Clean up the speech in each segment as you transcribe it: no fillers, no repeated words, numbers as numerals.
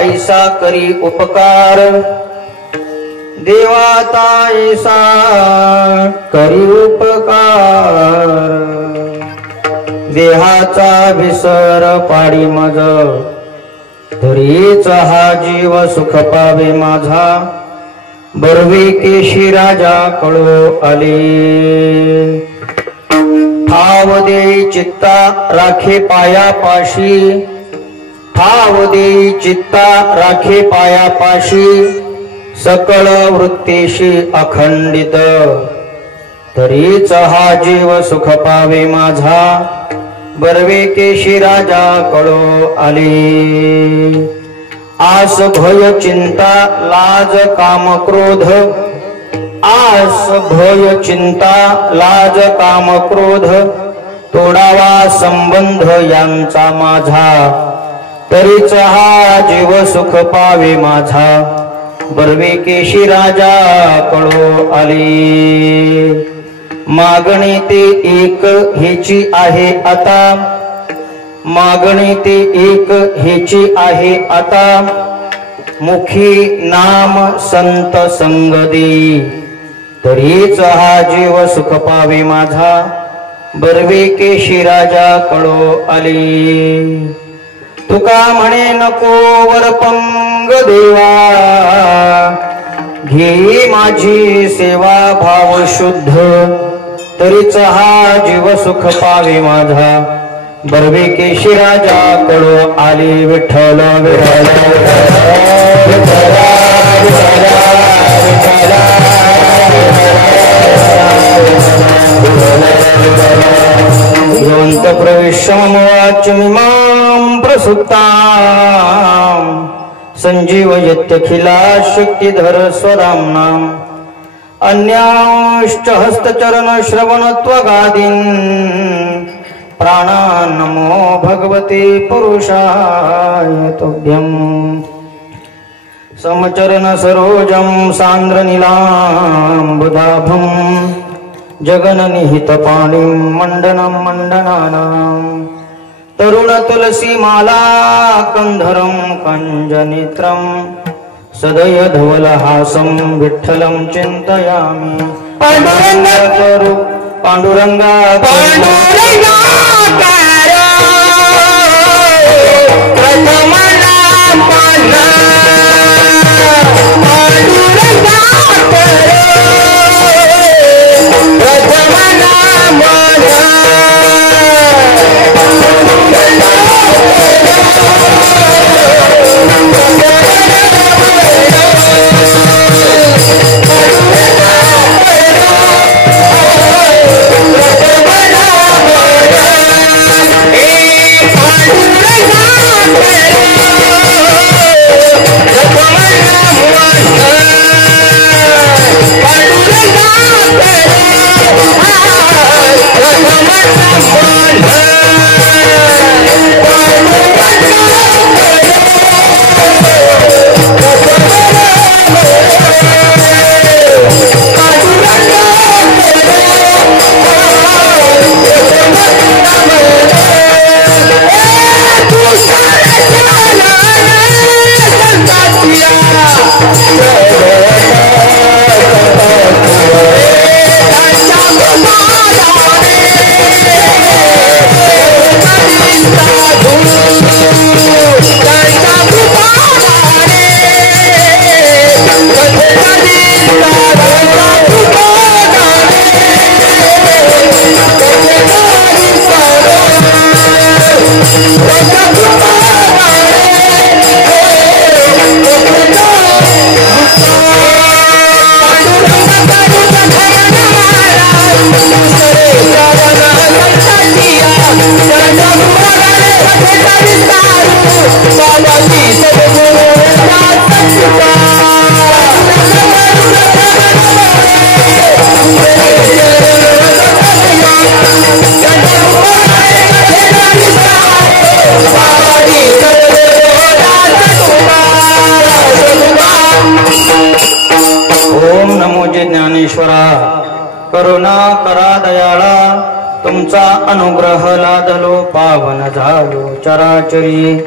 ऐसा करी उपकार, देवाता ऐसा करी उपकार, देहाचा विसर पाडी मज, तरीच हा जीव सुख पावे माझा, बर्वे केशी राजा कळो आले, ठाव दे चित्ता राखे पायापाशी, ठाव दे चित्ता राखे पायापाशी, सकळ वृत्तीशी अखंडित, तरीच हा जीव सुख पावे माझा, बर्वे केशी राजा कळो आले, आस भय चिंता लाज काम क्रोध, आस भय चिंता लाज काम क्रोध, तोडावा संबंध यांचा माझा, तरीच हा जीव सुख पावे माझा, बर्वे केशी राजा कळो आले, मागणी ते एक हेची आहे आता, मागणी ते एक हेची आहे आता, मुखी नाम संत संग दे, तरीच हा जीव सुख पावे माझा, बर्वे केशी राजा कळो आले, तुका म्हणे नको वरपंग देवा, घे माझी सेवा भाव शुद्ध, तरीच हा जीव सुख पावे माझा, बर्वे केशी राजा कळो आले, विठ्ठल विठ्ठल भगवंत प्रविश्यम वाचमिमां प्रसुप्तां, संजीवयत्यखिला शक्तिधर स्वधाम्नां, अन्यांश्च हस्तचरण श्रवणत्वगादीन्, प्राणा नमो भगवते पुरुषाय तुभ्यं, समचरण सरोजं सान्द्रनीलाम्बुदाभं जगन्निहितपाणिं मण्डनं मण्डनानां तरुणतुलसीमाला कंधरं कञ्जनेत्रं सदयधवलहासं विठ्ठलं चिन्तयामि पांडुरंगा ज्ञानेश्वरा करुणा करा दयाळा तुमचा अनुग्रह लादलो पावन झालो चराचरी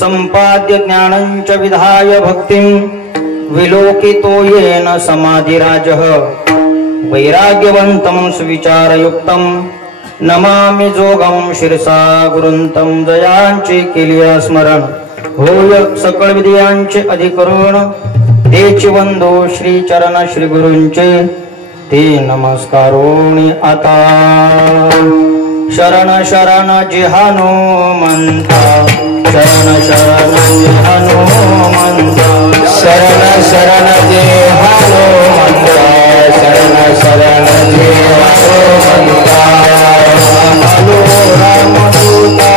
संपाद्य ज्ञानंच विधाय भक्तिं विलोकितो येन समाधिराजः वैराग्यवन्तं सुविचारयुक्तं नमामि जोगं शिरसा गुरुंतं जयांचे केलिया स्मरण होय सकळ विद्यांचे अधिकरण तेच वंदो श्री चरण श्री गुरूंचे ते नमस्कारोणी आता शरण शरण जिहानो म्हणता शरण शरण जिहानो म्हणता शरण शरण जिहानो म्हणता शरण शरण जिहानो म्हणता हलो रामदूता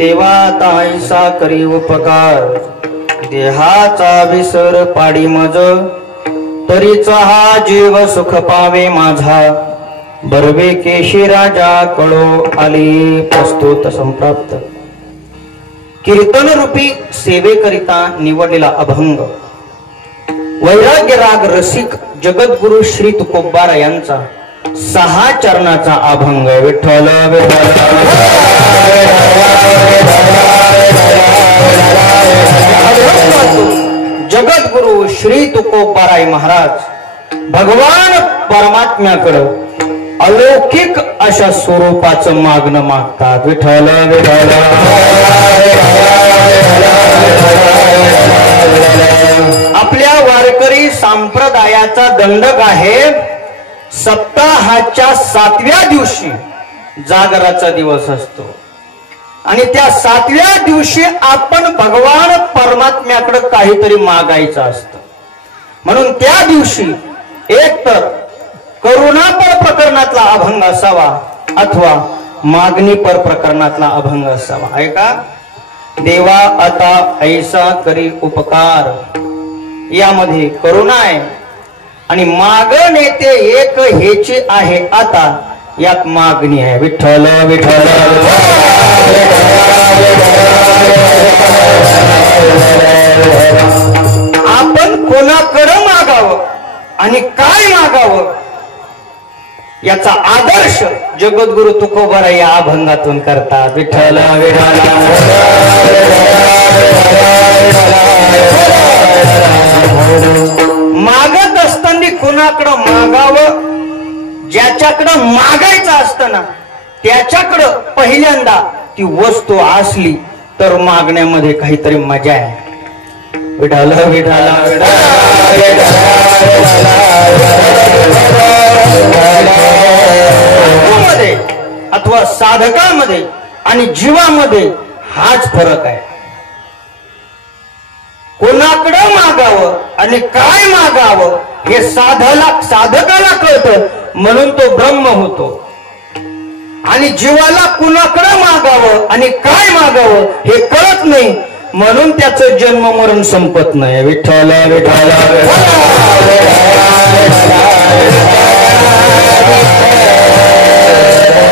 देवाताईसा करी उपकार देहाचा विसर पाडी मज तरीच हा जीव सुख पावे माझा बर्वे केशी राजा कळो आली प्रस्तुत संप्राप्त कीर्तन रूपी सेवेकरिता निवडलेला अभंग वैराग्य राग रसिक जगद्गुरु श्री तुकोबारा यांचा 6 चरणाचा अभंग विठ्ठल जगद्गुरु श्री तुकोबाराय महाराज भगवान परमात्म्याकडे अलौकिक अशा स्वरूपाचं मागणं मागतात विठ्ठल विठ्ठल आपल्या वारकरी संप्रदायाचा दंडक आहे सप्ताहाच्या 7व्या दिवशी जागराचा दिवस असतो आणि त्या 7व्या दिवशी आपण भगवान परमात्म्याकडे काहीतरी मागायचं असतं. म्हणून त्या दिवशी एक तर करुणापर प्रकरणातला अभंग असावा अथवा मागणीपर प्रकरणातला अभंग असावा. ऐका, देवा आता ऐसा करी उपकार, यामध्ये करुणा आहे आणि मागणे ते एक हेची आहे. आता यात मागणी आहे. विठ्ठल विठ्ठल आपण कोणाकडं मागावं आणि काय मागावं याचा आदर्श जगद्गुरु तुकोबा या अभंगातून करतात. विठ्ठल विठ्ठल मागत असताना कोणाकडं मागावं, ज्याच्याकडं मागायचं असतं ना त्याच्याकडं पहिल्यांदा ती वस्तू असली तर मागण्यामध्ये काहीतरी मजा आहे. विठ्ठल विठ्ठल मध्ये अथवा साधकामध्ये आणि जीवामध्ये हाच फरक आहे. कोणाकडं मागावं आणि काय मागावं हे साधकाला कळतं म्हणून तो ब्रह्म होतो आणि जीवाला कुणाकडं मागावं आणि काय मागावं हे कळत नाही म्हणून त्याचं जन्म मरण संपत नाही. विठ्ठल विठ्ठल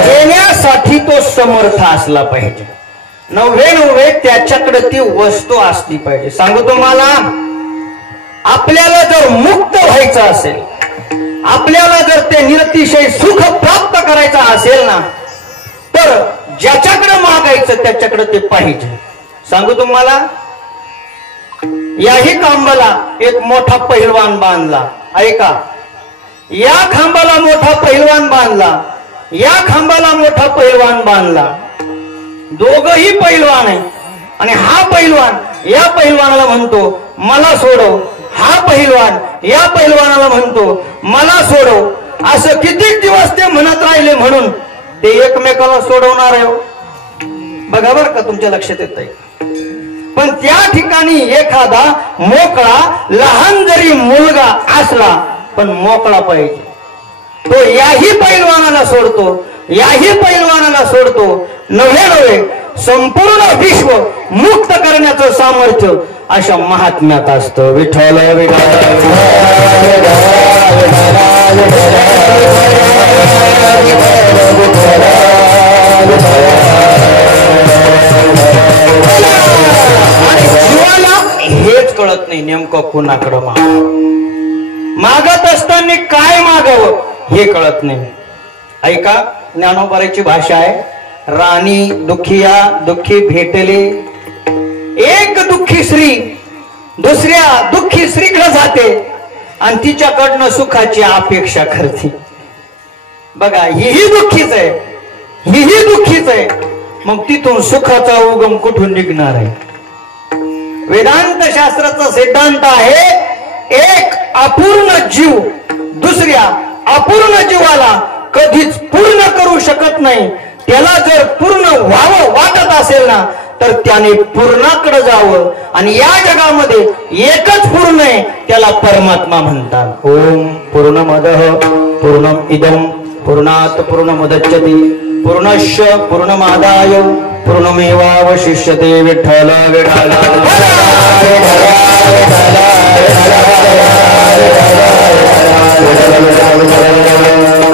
देण्यासाठी तो समर्थ असला पाहिजे. नव्हे त्याच्याकडे ती वस्तू असली पाहिजे. सांगू तुम्हाला, आपल्याला जर मुक्त व्हायचं असेल, आपल्याला जर ते निरतिशय सुख प्राप्त करायचं असेल ना तर ज्याच्याकडे मागायचं त्याच्याकडे ते पाहिजे. सांगू तुम्हाला, याही खांबाला एक मोठा पहिलवान बांधला. ऐका, या खांबाला मोठा पहिलवान बांधला, या खांबाला मोठा पहिलवान बांधला. दोघही पहिलवान आहे आणि हा पहिलवान या पहिलवानाला म्हणतो मला सोडव, हा पहिलवान या पहिलवानाला म्हणतो मला सोडव. असं किती दिवस ते म्हणत राहिले म्हणून ते एकमेकाला सोडवणार आहे. बघा बरं का, तुमच्या लक्षात येत आहे. पण त्या ठिकाणी एखादा मोकळा लहान जरी मुलगा असला पण मोकळा पाहिजे. तो याही पैलवानाला सोडतो, याही पैलवानाला सोडतो. नव्हे संपूर्ण विश्व मुक्त करण्याचं सामर्थ्य अशा महात्म्यात असतं. विठ्ठल जीवाला हेच कळत नाही नेमकं कोणाकडं मागत असताना काय मागावं हे कळत नाही. ऐका, ज्ञानोबाची भाषा आहे. राणी दुखिया दुःखी भेटले, एक दुःखी स्त्री दुसऱ्या दुःखी स्त्रीकडे जाते आणि तिच्याकडनं सुखाची अपेक्षा करते. बघा, हीही दुःखीच आहे, हीही दुःखीच आहे. मग तिथून सुखाचा उगम कुठून निघणार आहे? वेदांत शास्त्राचा सिद्धांत आहे, एक अपूर्ण जीव दुसऱ्या अपूर्ण जीवाला कधीच पूर्ण करू शकत नाही. त्याला जर पूर्ण व्हावं वाटत असेल ना तर त्याने पूर्णाकडे जावं आणि या जगामध्ये एकच पूर्ण आहे, त्याला परमात्मा म्हणतात. ओम पूर्णमदः पूर्णमिदं पूर्णात् पूर्णमुदच्यते पूर्णस्य पूर्णमादाय पूर्णमेवावशिष्यते. विठ्ठल विठ्ठल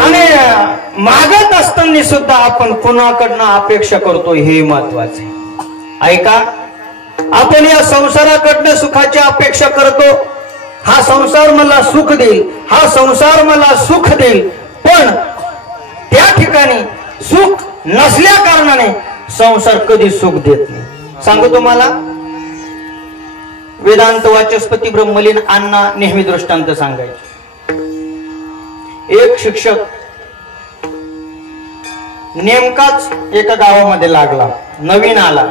आणि मागत असताना सुद्धा आपण कुणाकडनं अपेक्षा करतो हे महत्वाचे. ऐका, आपण या संसाराकडनं सुखाची अपेक्षा करतो. हा संसार मला सुख देईल, हा संसार मला सुख देईल. पण त्या ठिकाणी सुख नसल्या कारणाने संसार कधी सुख देत नाही. सांगू तुम्हाला, वेदांत वाचस्पती ब्रह्मलीन अण्णा नेहमी दृष्टांत सांगायचे. एक शिक्षक नेमकाच एका गावामध्ये लागला, नवीन आला.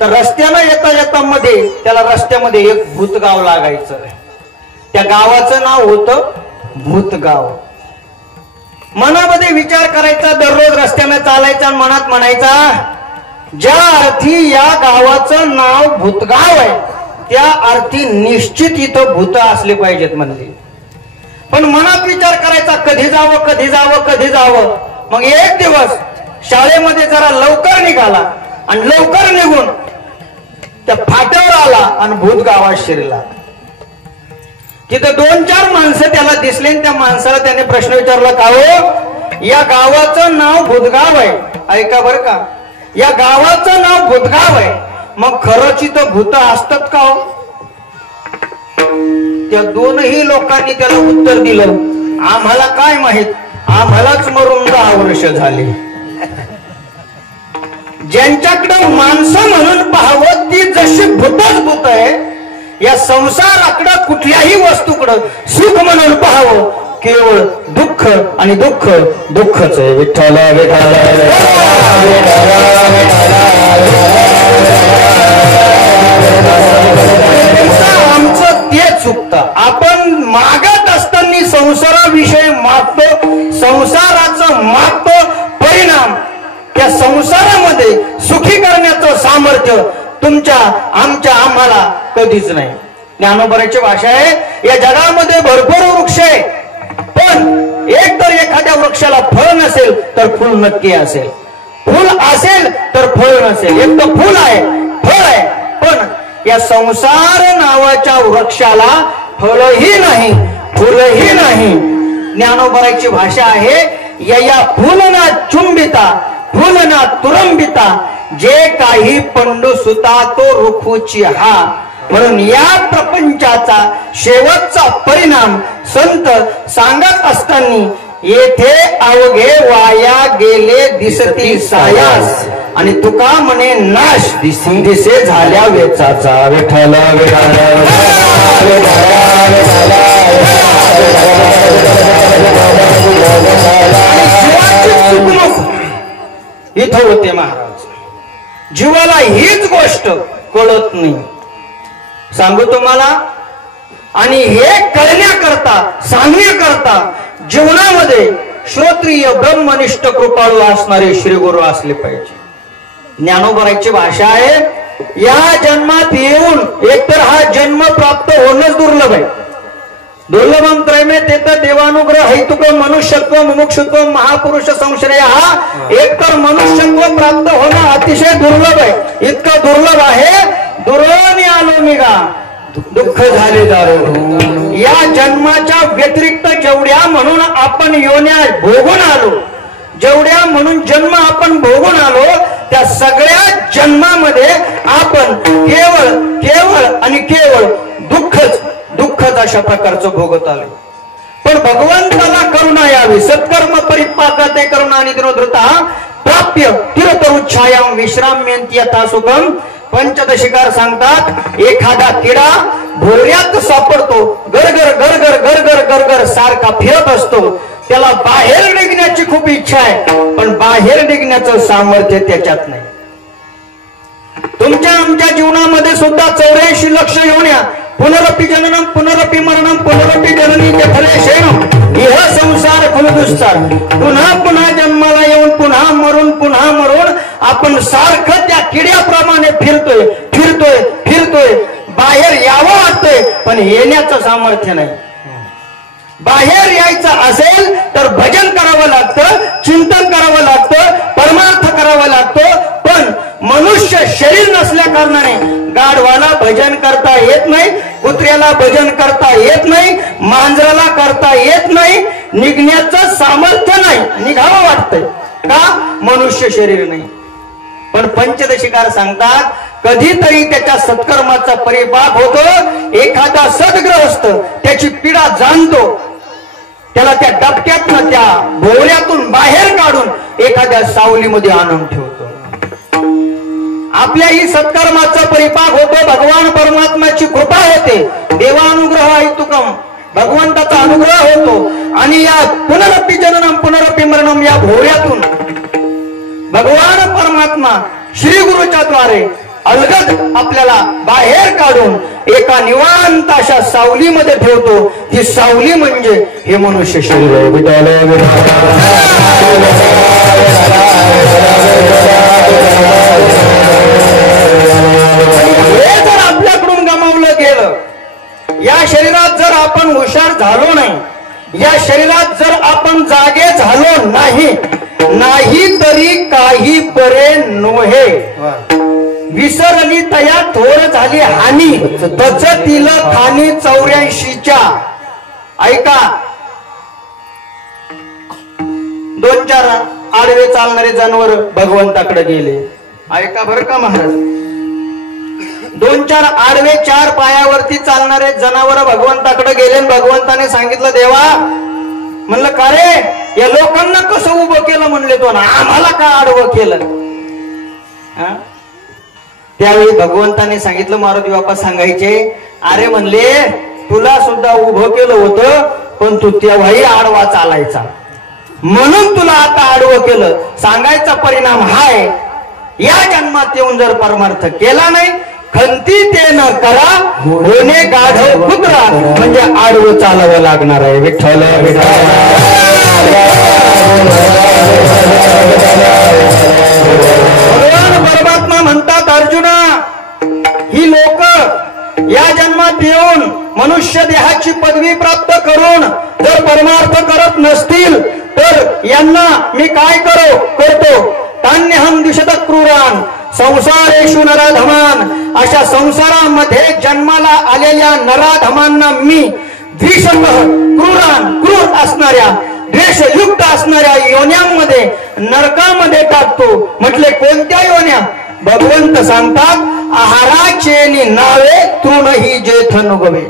तर रस्त्यानं येता येता मध्ये त्याला रस्त्यामध्ये एक भूतगाव लागायचं. त्या गावाचं नाव होतं भूतगाव. मनामध्ये विचार करायचा, दररोज रस्त्याने चालायचा आणि मनात म्हणायचा, ज्या अर्थी या गावाचं नाव भूतगाव आहे त्या अर्थी निश्चित इथं भूत असले पाहिजेत म्हणले. पण मनात विचार करायचा, कधी जावं कधी जावं कधी जावं. मग एक दिवस शाळेमध्ये जरा लवकर निघाला आणि लवकर निघून त्या फाट्यावर आला आणि भूत गावात शिरला. तिथं 2-4 माणसं त्याला दिसले आणि त्या माणसाला त्याने प्रश्न विचारला, का हो या गावाचं नाव भूतगाव आहे, ऐका बर का, या गावाचं नाव भूतगाव आहे, मग खरंच इथं भूत असतात का हो? त्या दोनही लोकांनी त्याला उत्तर दिलं, आम्हाला काय माहित, आम्हालाच मरून 10 वर्ष झाले. ज्यांच्याकडे माणसं म्हणून पाहावं ती जशी भूतच भूत आहे, या संसाराकडं कुठल्याही वस्तूकडं सुख म्हणून पाहावं केवळ दुःख आणि दुःख दुःखच आहे. विठ्ठल आमचं ते चुकतं. आपण मागत असताना संसाराविषयी मागतो, संसाराचं मागतो, परिणाम त्या संसारामध्ये सुखी करण्याचं सामर्थ्य तुमच्या आमच्या आम्हाला कधीच नाही. ज्ञानोबराची भाषा आहे, या जगामध्ये भरपूर वृक्ष आहे, पण एक तर एखाद्या वृक्षाला फळ नसेल तर फुल नक्की असेल, फुल असेल तर फळ नसेल. एक तर फुल आहे, फळ आहे, पण या संसार नावाच्या वृक्षाला फळही नाही, फुलही नाही. ज्ञानोबराची भाषा आहे, या फुल ना चुंबिता फुल ना तुरंबिता, जे काही पंडू सुता तो रुखुची हा. म्हणून या प्रपंचाचा शेवटचा परिणाम संत सांगत असताना, येथे अवघे वाया गेले दिसती सायास, आणि तुका म्हणे नाश दिसे झाल्या वेचाचा. विठ्ठल इथं होते महाराज. जीवाला हीच गोष्ट कळत नाही, सांगू तुम्हाला. आणि हे कळण्याकरता सांगण्याकरता जीवनामध्ये श्रोत्रिय ब्रह्मनिष्ठ कृपाळू असणारे श्री गुरु असले पाहिजे. ज्ञानोबराची भाषा आहे, या जन्मात येऊन एकतर हा जन्म प्राप्त होणंच दुर्लभ आहे. दुर्लभम त्रयमे ते तर देवानुग्रह हैतुक मनुष्यत्व मुमुक्षुत्व महापुरुष संश्रय. हा एकतर मनुष्यत्व प्राप्त होणं अतिशय दुर्लभ आहे. इतकं दुर्लभ आहे, दुर्लभने आलो निघा दुःख झाले दारू. या जन्माच्या व्यतिरिक्त जेवढ्या म्हणून आपण योन्या भोगून आलो, जेवढ्या म्हणून जन्म आपण भोगून आलो, त्या सगळ्या जन्मामध्ये आपण केवळ केवळ आणि केवळ दुःखच दुःखच अशा प्रकारचं भोगत आलो. पण भगवंताला करुणा यावी, सत्कर्म परिपाकते करुणा आणि दिनोधृता प्राप्य तीर्थरुच्छायाम विश्राम्यंती यथा सुखम. पंचदशिकार सांगतात, एखादा किडा भोवऱ्यात सापडतो, गरगर गरगर गरगर गरगर सारखा फिरत असतो, त्याला बाहेर निघण्याची खूप इच्छा आहे, पण बाहेर निघण्याचं सामर्थ्य त्याच्यात नाही. तुमच्या आमच्या जीवनामध्ये सुद्धा 84 लक्ष योन्या, पुनरपि जननम पुनरपि मरणम पुनरपि जननी जठरेशेन इह संसार फलदुस्तार. पुन्हा पुन्हा जन्माला येऊन पुन्हा मरून आपण सारखं त्या किड्याप्रमाणे फिरतोय फिरतोय फिरतोय. बाहेर यावं वाटतंय पण येण्याचं सामर्थ्य नाही. बाहेर यायचं असेल तर भजन करावं लागतं, चिंतन करावं लागतं, परमार्थ करावा लागतो. पण मनुष्य शरीर नसल्या कारणाने गाढवाला भजन करता येत नाही, कुत्र्याला भजन करता येत नाही, मांजराला करता येत नाही, निघण्याचं सामर्थ्य नाही. निघावं वाटतंय का? मनुष्य शरीर नाही. पण पंचदशिकार सांगतात, कधीतरी त्याच्या सत्कर्माचा परिपाक होतो. एखादा सद्ग्रहस्थ त्याची पीडा जाणतो, त्याला त्या डबक्यातनं त्या भोवऱ्यातून बाहेर काढून एखाद्या सावलीमध्ये आणून ठेवतो. आपल्याही सत्कर्माचा परिपाक होतो, भगवान परमात्म्याची कृपा होते, देवानुग्रह ऐतुकम, भगवंताचा अनुग्रह होतो. आणि या पुनरपि जननम पुनरपि मरणम या भोवऱ्यातून भगवान परमात्मा श्री गुरुच्या द्वारे अलगद आपल्याला बाहेर काढून एका निवांत अशा सावलीमध्ये ठेवतो. ती सावली म्हणजे हे मनुष्य शरीर आहे. हे जर आपल्याकडून गमावलं गेलं, या शरीरात जर आपण हुशार झालो नाही, या शरीरात जर आपण जागे झालो नाही तरी काही बरे नोहे. विसरली तया थोर झाली हानी, तच तिला खानी 84च्या. ऐका, 2-4 आडवे चालणारे जनावर भगवंताकडे गेले. ऐका बरं का महाराज, 2-4 आडवे 4 पायावरती चालणारे जनावर भगवंताकडे गेले. भगवंताने सांगितलं, देवा म्हणलं का रे, या लोकांना कसं उभं केलं म्हणले तो ना, आम्हाला का आडवं केलं. त्यावेळी भगवंताने सांगितलं, मारुती बाप्पा सांगायचे, अरे म्हणले तुला सुद्धा उभं केलं होतं, पण तू तेव्हाही आडवा चालायचा, म्हणून तुला आता आडवं केलं. सांगायचा परिणाम हाय, या जन्मात येऊन जर परमार्थ केला नाही, खंती ते न करा होणे गाढव कुत्रा, म्हणजे आडवं चालावं लागणार आहे. विठ्ठल भगवान परमात्मा म्हणतात, अर्जुना, ही लोक या जन्मात येऊन मनुष्य देहाची पदवी प्राप्त करून जर परमार्थ करत नसतील तर यांना मी काय करतो. तान्यहं दिशत क्रूरान संसारेषु नराधमान. अशा संसारामध्ये जन्माला आलेल्या नराधमांना मी द्विषंग क्रूर असणाऱ्या, द्वेषयुक्त असणाऱ्या योन्यांमध्ये, नरकामध्ये टाकतो. म्हटले कोणत्या योन्या? भगवंत सांगतात, आहाराचे नावे तृणही जेथ नुगवे.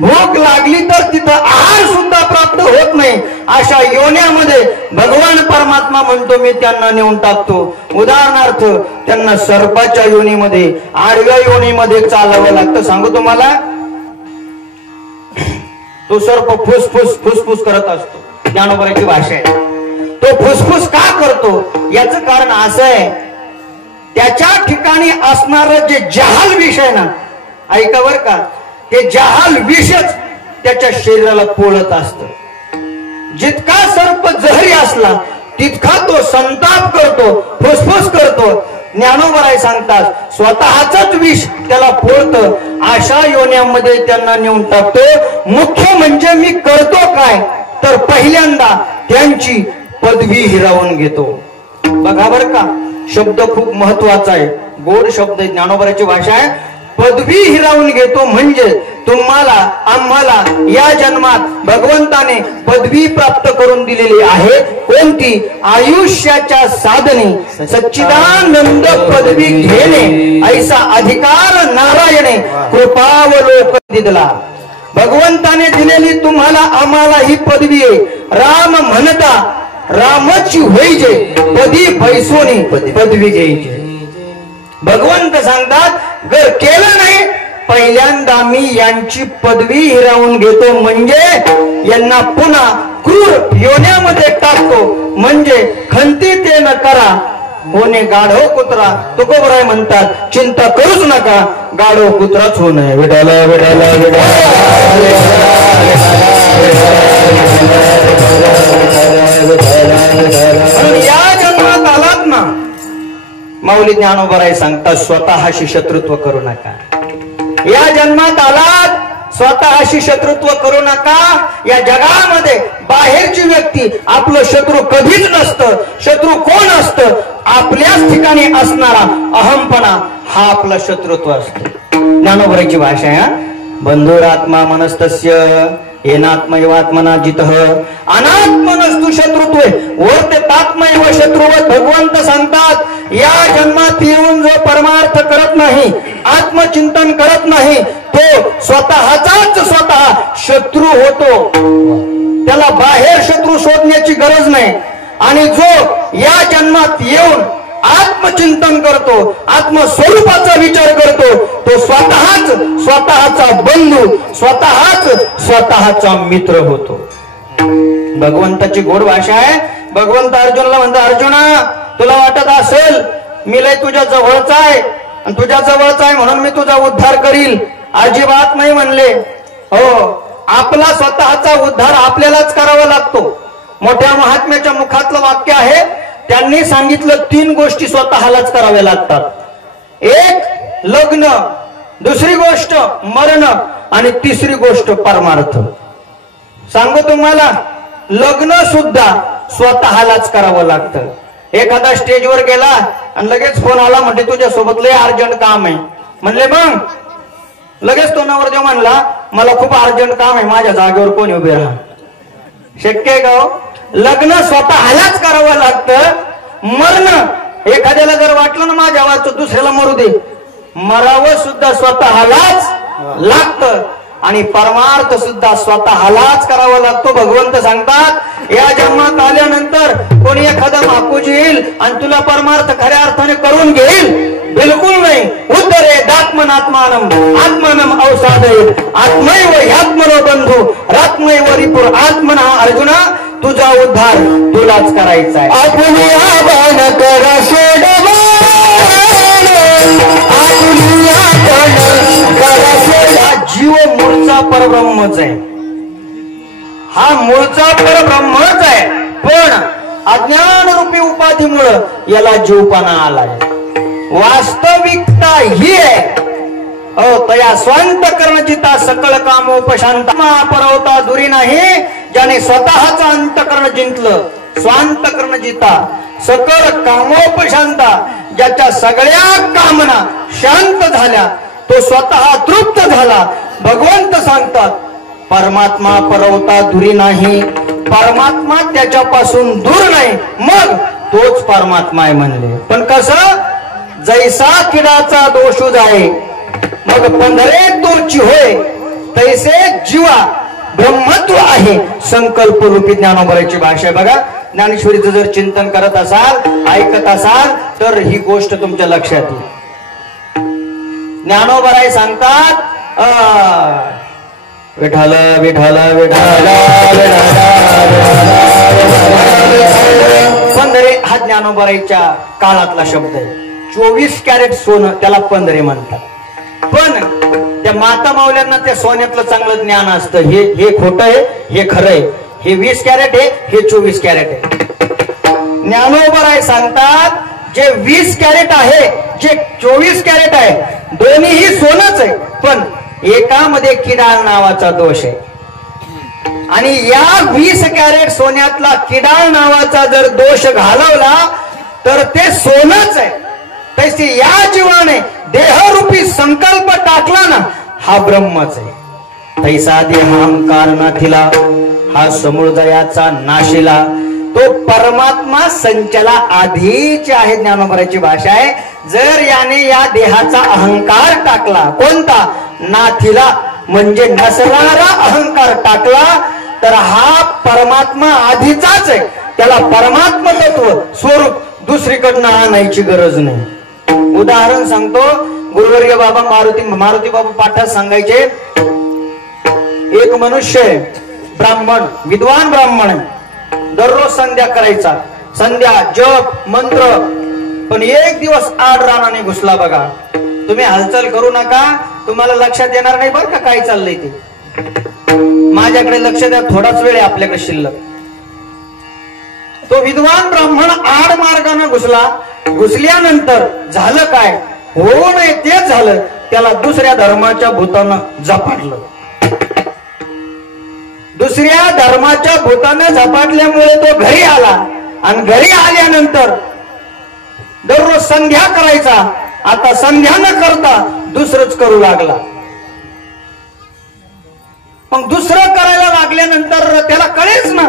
भूक लागली तर तिथं आहार सुद्धा प्राप्त होत नाही, अशा योन्यामध्ये भगवान परमात्मा म्हणतो मी त्यांना नेऊन टाकतो. उदाहरणार्थ, त्यांना सर्पाच्या योनीमध्ये, आडव्या योनीमध्ये चालावं लागतं. सांगू तुम्हाला, तो सर्प फुसफुस फुसफुस करत असतो. ज्ञानोबराची भाषा आहे. तो फुसफुस का करतो याचं कारण असं आहे, त्याच्या ठिकाणी असणार जे जहाल विष आहे ना, ऐका बर का, ते जहाल विषच त्याच्या शरीराला पोळत असत. जितका सर्प जहरी असला तितका तो संताप करतो, फुसफुस करतो. ज्ञानोबराय सांगतात, स्वतःच विष त्याला पोळतं. अशा योन्यांमध्ये त्यांना नेऊन टाकतो. मुख्य म्हणजे मी करतो काय, तर पहिल्यांदा त्यांची पदवी हिरावून घेतो. बघा बर का, शब्द खूप महत्वाचा आहे, गोड शब्द आहे. ज्ञानोबराची भाषा आहे, पदवी हिरावून घेतो म्हणजे तुम्हाला आम्हाला या जन्मात भगवंताने पदवी प्राप्त करून दिलेली आहे. कोणती? आयुष्याच्या साधने सच्चिदानंद पदवी घेणे, ऐसा अधिकार नारायणे कृपावलोक दिला. भगवंताने दिलेली तुम्हाला आम्हाला ही पदवी आहे. राम म्हणता रामची होईजे, पदी पैसोनी पदवी घ्यायची. भगवंत सांगतात, जर केलं नाही, पहिल्यांदा मी यांची पदवी हिरावून घेतो, म्हणजे यांना पुन्हा क्रूर योन्यामध्ये टाकतो. म्हणजे खंती ते न करा होणे गाढव कुत्रा. तुकोबराय म्हणतात, चिंता करूच नका, गाढव कुत्राच होणे. विडाला विडाला या जन्मात आलात ना, माऊली ज्ञानोबराय सांगतात, स्वतःशी शत्रुत्व करू नका. या जन्मात आलात, स्वतःशी शत्रुत्व करू नका. या जगामध्ये बाहेरची व्यक्ती आपलं शत्रू कधीच नसतं. शत्रू कोण असतं? आपल्याच ठिकाणी असणारा अहमपणा हा आपला शत्रुत्व असतो. ज्ञानोबराची भाषा आहे, बंधुरात्मा मनस्तस्य येनात्मैवात्मना जितः अनात्मनस्तु शत्रुत्वे वर्ते तात्मैव शत्रुवत. भगवंत सांगतात, या जन्मात येऊन जो परमार्थ करत नाही, आत्मचिंतन करत नाही, तो स्वतःचाच स्वतः शत्रू होतो. त्याला बाहेर शत्रू शोधण्याची गरज नाही. आणि जो या जन्मात येऊन आत्मचिंतन करतो, आत्मस्वरूपाचा विचार करतो, तो स्वतःच स्वतःचा बंधू, स्वतःचा मित्र होतो. भगवंताची गोड भाषा आहे. भगवंत अर्जुनाला म्हणतात, अर्जुना तुला वाटत असेल मी लय तुझ्या जवळचा आहे, आणि तुझ्या जवळचा आहे म्हणून मी तुझा उद्धार करील, अजिबात नाही म्हणले. हो, आपला स्वतःचा उद्धार आपल्यालाच करावा लागतो. मोठ्या महात्म्याच्या मुखातलं वाक्य आहे, त्यांनी सांगितलं 3 गोष्टी स्वतःलाच कराव्या लागतात. एक लग्न, दुसरी गोष्ट मरण आणि तिसरी गोष्ट परमार्थ. सांगू तुम्हाला, लग्न सुद्धा स्वतःलाच करावं लागतं. एखादा स्टेजवर गेला आणि लगेच फोन आला म्हणते तुझ्यासोबत लय अर्जंट काम आहे, म्हणले मग लगेच तो नवरदेव म्हणला मला खूप अर्जंट काम आहे, माझ्या जागेवर कोणी उभे राहा. शक्य आहे का हो? लग्न स्वतःलाच करावं लागतं. मरण एखाद्याला जर वाटलं ना माझ्या वाचतो दुसऱ्याला मरू दे, मरावं सुद्धा स्वतःलाच लागतं. आणि परमार्थ सुद्धा स्वतःलाच करावा लागतो. भगवंत सांगतात या जन्मात आल्यानंतर कोणी एखादा मापूज येईल आणि तुला परमार्थ खऱ्या अर्थाने करून घेईल, बिलकुल नाही. उद्धरे दात्मनात्मानम आत्मानम अवसादय आत्मैव ह्यात्मनो बंधू रात्मैव रिपुर आत्मना. अर्जुना, तुझा उद्धार तुलाच करायचा आहे. जीव मूळचा परब्रह्मच आहे, हा मूळचा परब्रह्मच आहे, पण अज्ञान रूपी उपाधीमुळं याला जीवपणा आलाय. वास्तविकता ही आहे तया स्वांत करणजिता सकळ कामोपशांत परवता दुरी नाही. ज्याने स्वतःचा अंतकरण जिंकलं, स्वांत करणजिता सकळ कामोपशांता, ज्याच्या सगळ्या कामना शांत झाल्या, तो स्वतः तृप्त झाला. भगवंत सांगतात परमात्मा परवता दुरी नाही, परमात्मा त्याच्यापासून दूर नाही, मग तोच परमात्मा आहे म्हणले. पण कसं? जैसा किडाचा दोष जाय मग पंधरे तोची होय, तैसे जीवा ब्रह्मत्व आहे संकल्प रूपी. ज्ञानोबराची भाषा आहे बघा. ज्ञानेश्वरीचं जर चिंतन करत असाल, ऐकत असाल तर ही गोष्ट तुमच्या लक्षात येईल. ज्ञानोबराय सांगतात विठाल विठाल विठाल पंधरे हा ज्ञानोबराईच्या काळातला शब्द आहे. 24 कॅरेट सोनं त्याला पंधरे म्हणतात. पण त्या माता माऊल्यांना त्या सोन्यातलं चांगलं ज्ञान असतं. हे खोटं आहे, हे खरं आहे. हे 20 कॅरेट आहे, हे 24 कॅरेट आहे. ज्ञानोबराय सांगतात जे 20 कॅरेट आहे, जे 24 कॅरेट आहे, दोन्हीही सोनच आहे, पण एकामध्ये किडाळ नावाचा दोष आहे. आणि या 20 कॅरेट सोन्यातला किडाळ नावाचा जर दोष घालवला तर ते सोनच आहे. तसे या जीवाने देहरूपी संकल्प टाकला ना, हा ब्रह्मच आहे. तैसा देहांकार नाथिला, हा समुदायाचा नाशिला, तो परमात्मा संचला आधीच आहे. ज्ञानोबराची भाषा आहे. जर याने या देहाचा अहंकार टाकला, कोणता? नाथिला, म्हणजे नसणारा अहंकार टाकला, तर हा परमात्मा आधीचाच आहे. त्याला परमात्मा तत्व स्वरूप दुसरीकडनं आणायची गरज नाही. उदाहरण सांगतो. गुरुवर्य बाबा मारुती बाबा पाठात सांगायचे, एक मनुष्य ब्राह्मण, विद्वान ब्राह्मण, दररोज संध्या करायचा, संध्या जप मंत्र. पण एक दिवस आड रानाने घुसला बघा. तुम्ही हालचाल करू नका, तुम्हाला लक्षात येणार नाही बरं का काय चाललंय ते. माझ्याकडे लक्ष द्या, थोडाच वेळ आहे आपल्याकडे शिल्लक. तो विद्वान ब्राह्मण आड मार्गाने घुसला. घुसल्यानंतर झालं काय? होऊ नये तेच झालं. त्याला दुसऱ्या धर्माच्या भूतानं झपाटलं. दुसऱ्या धर्माच्या भूतानं झपाटल्यामुळे तो घरी आला. आणि घरी आल्यानंतर दररोज संध्या करायचा, आता संध्या न करता दुसरंच करू लागला. मग दुसरं करायला लागल्यानंतर त्याला कळेच ना,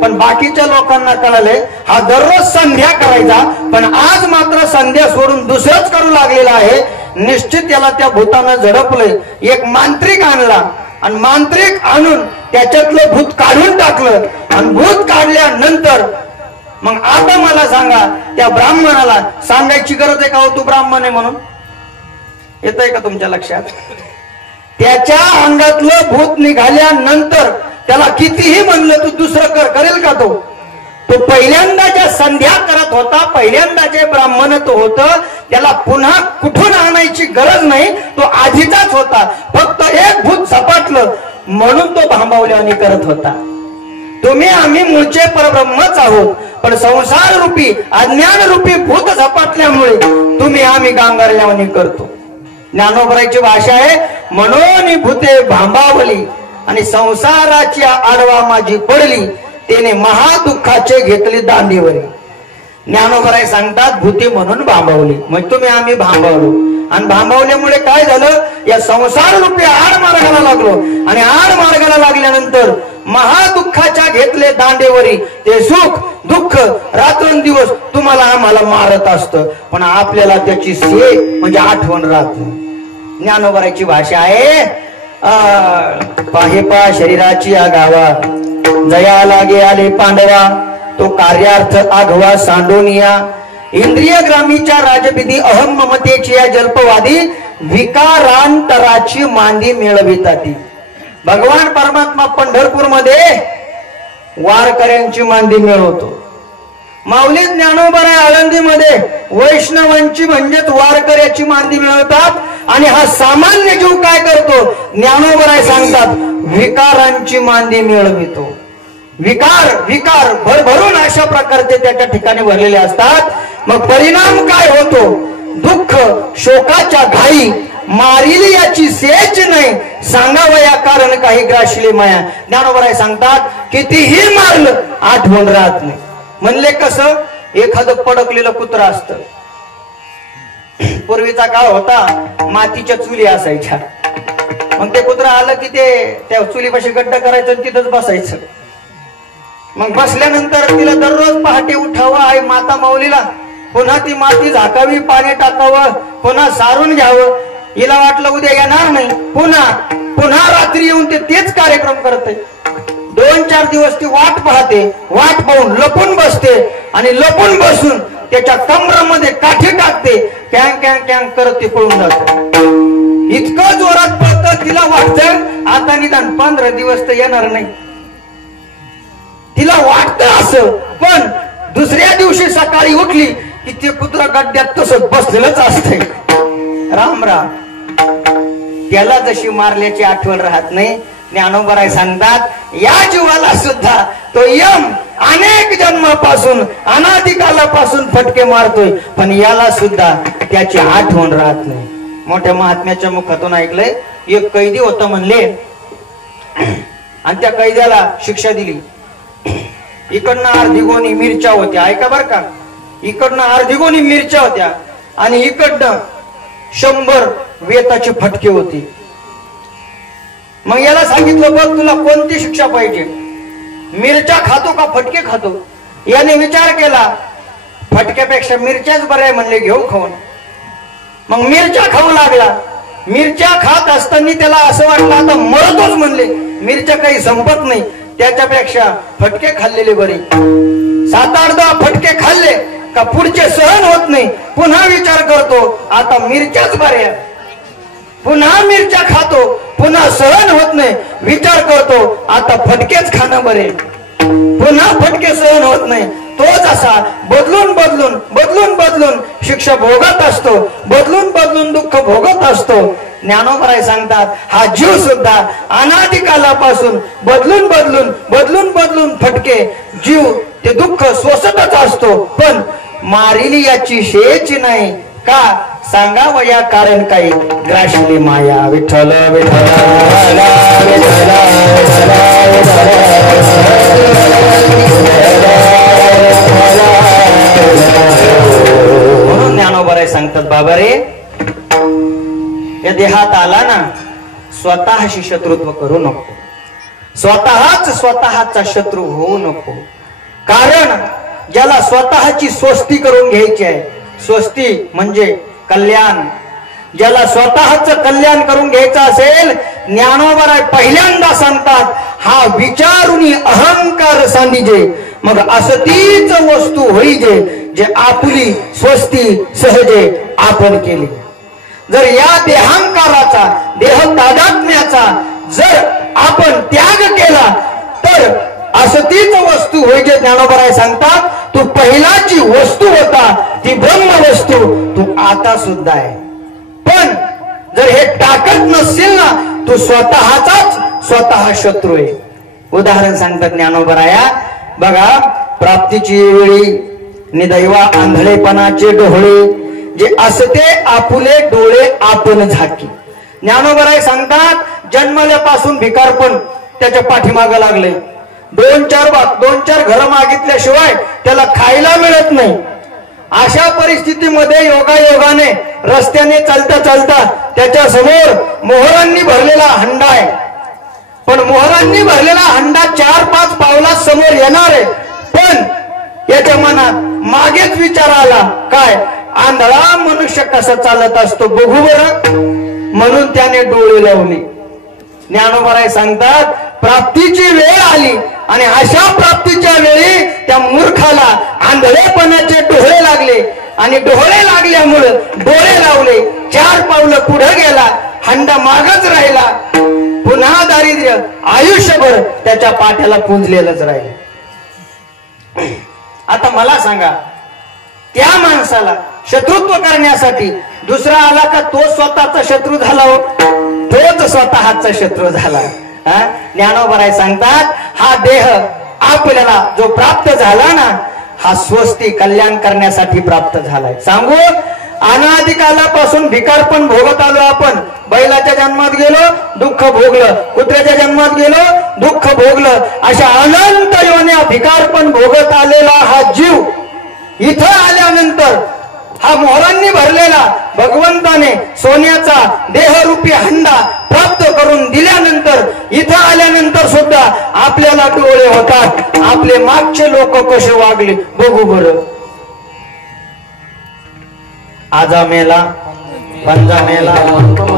पण बाकीच्या लोकांना कळाले हा दररोज संध्या करायचा, पण आज मात्र संध्या सोडून दुसरंच करू लागलेला आहे. निश्चित त्याला त्या भूतानं झडपलंय. एक मांत्रिक आणला आणि मांत्रिक आणून त्याच्यातलं भूत काढून टाकलं. आणि भूत काढल्यानंतर मग आता मला सांगा, त्या ब्राह्मणाला सांगायची गरज आहे का हो तू ब्राह्मण आहे म्हणून? येतंय का तुमच्या लक्षात? त्याच्या अंगातलं भूत निघाल्यानंतर त्याला कितीही म्हणलं तू दुसरं करेल का? तो पहिल्यांदा ज्या संध्या करत स्वतः पहिल्यांदा जे ब्राह्मणत्व होतं त्याला पुन्हा कुठून आणायची गरज नाही, तो आधीचाच होता. फक्त एक भूत झपाटलं म्हणून तो भांबावल्याने करत होता. तुम्ही आम्ही मूळचे परब्रह्मच आहोत, पण संसार रूपी अज्ञान रूपी भूत झपाटल्यामुळे तुम्ही आम्ही गांगारल्याने करतो. ज्ञानोबराची भाषा आहे, म्हणून भूते भांबावली आणि संसाराची आडवा माझी पडली, त्याने महादुःखाचे घेतले दांडीवरी. ज्ञानोबराय सांगतात भूते म्हणून भांबावली, म्हणजे तुम्ही आम्ही भांबावलो. आणि भांबावल्यामुळे काय झालं, या संसार रूपी आड मार्गाला लागलो आणि आड मार्गाला लागल्यानंतर महादुःखाच्या घेतले दांडेवरी. ते सुख दुःख रात्रंदिवस तुम्हाला आम्हाला मारत असतं, पण आपल्याला त्याची से म्हणजे आठवण राहत नाही. ज्ञानोबराची भाषा आहे, पाहे पा शरीराची आगावा जया लागे आले पांडवा, तो कार्यार्थ आघवा सांडोनिया. इंद्रिय ग्रामीच्या राजविधी अहम ममतेची या जल्पवादी विकारांतराची मांदी मिळविताती. भगवान परमात्मा पंढरपूर मध्ये वारकऱ्यांची मांदी मिळवतो. माऊली ज्ञानोबा आळंदीमध्ये वैष्णवांची म्हणजेच वारकऱ्याची मांदी मिळवतात. आणि हा सामान्य जीव काय करतो, ज्ञानोबा सांगतात विकारांची मांदी मिळवितो. विकार विकार भरभरून अशा प्रकारचे त्याच्या ठिकाणी भरलेले असतात. मग परिणाम काय होतो, दुःख शोकाच्या घाई मारिली याची सेच नाही, सांगावया कारण काही ग्रासले माया. ज्ञानोबा सांगतात कितीही मारलं आठवण राहत नाही. म्हणले कसं, एखादं पडकलेलं कुत्र असतं. पूर्वीचा काळ होता, मातीच्या चुली असायच्या. मग ते कुत्र आलं की ते त्या चुलीपाशी गड्ड करायचं आणि तिथंच बसायचं. मग बसल्यानंतर तिला दररोज पहाटे उठावं, आई माता माऊलीला पुन्हा ती माती झाकावी, पाणी टाकावं, पुन्हा सारून घ्यावं. हिला वाटलं उद्या येणार नाही, पुन्हा पुन्हा रात्री येऊन तेच कार्यक्रम करते. 2-4 दिवस ती वाट पाहते, वाट पाहून लपून बसते आणि लपून बसून त्याच्या कमरामध्ये काठी टाकते. कॅंग कॅंग कॅंग करत ते पळून जात. इतकं जोरात पळतं, तिला वाटतं आता निदान 15 दिवस तर येणार नाही. तिला वाटतं असं, पण दुसऱ्या दिवशी सकाळी उठली की ते कुत्रा गड्ड्यात तसंच बसलेलंच असतंय. राम राम. त्याला जशी मारल्याची आठवण राहत नाही, ज्ञानोबा सांगतात या जीवाला सुद्धा तो यम अनेक जन्मापासून अनादिकालापासून फटके मारतोय, पण याला सुद्धा त्याची आठवण राहत नाही. मोठ्या महात्म्याच्या मुखातून ऐकलंय, एक कैदी होता म्हणले आणि त्या कैद्याला शिक्षा दिली. इकडनं अर्धी गोणी मिरच्या होत्या, ऐका बर का, इकडनं अर्धी गोणी मिरच्या होत्या आणि इकडनं 100 वेताचे फटके होते. मग याला सांगितलं बघ तुला कोणती शिक्षा पाहिजे, मिरच्या खातो का फटके खातो. याने विचार केला फटक्यापेक्षा मिरच्याच बऱ्या म्हणले, घेऊ खाऊन. मग मिरच्या खाऊ लागला. मिरच्या खात असताना त्याला असं वाटलं आता मरतोच म्हणले, मिरच्या काही संपत नाही, त्याच्यापेक्षा फटके खाल्लेले बरे. 7-8 फटके खाल्ले का पुढचे सहन होत नाही, पुन्हा विचार करतो आता मिरच्याच बऱ्या. पुन्हा मिरच्या खातो, पुन्हा सहन होत नाही, विचार करतो आता फटकेच खाणं बरे. पुन्हा फटके सहन होत नाही, तोच असा बदलून बदलून बदलून बदलून शिक्षा भोगत असतो, बदलून बदलून दुःख भोगत असतो. ज्ञानोबा सांगतात हा जीव सुद्धा अनादिकालापासून बदलून बदलून बदलून बदलून फटके जीव ते दुःख सोसतच असतो, पण मारिली याची शेच नाही का सांगावया कारण काही ग्रासली माया. विठ्ठल विठ्ठल म्हणून ज्ञानोबा सांगतात बाबा रे, या देहात आला ना स्वतःशी शत्रुत्व करू नको, स्वतःचा शत्रू होऊ नको. कारण ज्याला स्वतःची स्वस्ती करून घ्यायची आहे, स्वस्ती म्हणजे कल्याण, ज्याला स्वतःच कल्याण करून घ्यायचं असेल, ज्ञानोबा पहिल्यांदा सांगतात हा विचारुनी अहंकार सांदिजे, मग असतीच वस्तू होईजे जे आपुली स्वस्ती सहजे आपण केली. जर या देहांकाराचा देह तादात्म्याचा जर आपण त्याग केला तर असं तीच वस्तू होय जे ज्ञानोबराय सांगतात. तू पहिला जी वस्तू होता ती ब्रह्म वस्तू तू आता सुद्धा आहे. पण जर हे टाकत नसशील ना तू स्वतः शत्रू आहे. उदाहरण सांगतात ज्ञानोबराया बघा, प्राप्तीची वेळी निदैवा आंधळेपणाचे डोळे जे असते आपुले डोळे आपण झाकी. ज्ञानोबराय सांगतात जन्मल्यापासून भिकारपण त्याच्या पाठीमागं लागले. दोन चार घर मागितल्याशिवाय त्याला खायला मिळत नाही. अशा परिस्थितीमध्ये योगायोगाने रस्त्याने चालता चालता त्याच्या समोर मोहरांनी भरलेला हंडा आहे. पण मोहरांनी भरलेला हंडा 4-5 पावलात समोर येणार आहे. पण याच्या मनात मागेच विचार आला, काय आंधळा मनुष्य कसा चालत असतो बघू बरं, म्हणून त्याने डोळे लावले. ज्ञानोबराय सांगतात प्राप्तीची वेळ आली आणि अशा प्राप्तीच्या वेळी त्या मूर्खाला आंधळेपणाचे डोळे लागले आणि डोळे लागल्यामुळे डोळे लावले. 4 पावलं पुढे गेला, हंडा मागच राहिला. पुन्हा दारिद्र्य आयुष्यभर त्याच्या पाठ्याला पुंजलेलंच राहिले. आता मला सांगा, त्या माणसाला शत्रुत्व करण्यासाठी दुसरा आला का तो स्वतःचा शत्रू झाला हो? तोच स्वतःचा शत्रू झाला. ज्ञानोबराय सांगतात हा देह आपल्याला जो प्राप्त झाला ना हा स्वस्ती कल्याण करण्यासाठी प्राप्त झालाय. सांगू अनादिकालापासून भिकारपण भोगत आलो आपण. बैलाच्या जन्मात गेलो दुःख भोगलं, कुत्र्याच्या जन्मात गेलो दुःख भोगलं. अशा अनंत योन्या भिकारपण भोगत आलेला हा जीव इथं आल्यानंतर हा मोहरांनी भरलेला भगवंताने सोन्याचा देहरूपी हंडा प्राप्त करून दिल्यानंतर इथं आल्यानंतर सुद्धा आपल्याला डोळे होतात. आपले मागचे लोक कसे वागले बघू बरं. आजा मेला पंजा मेला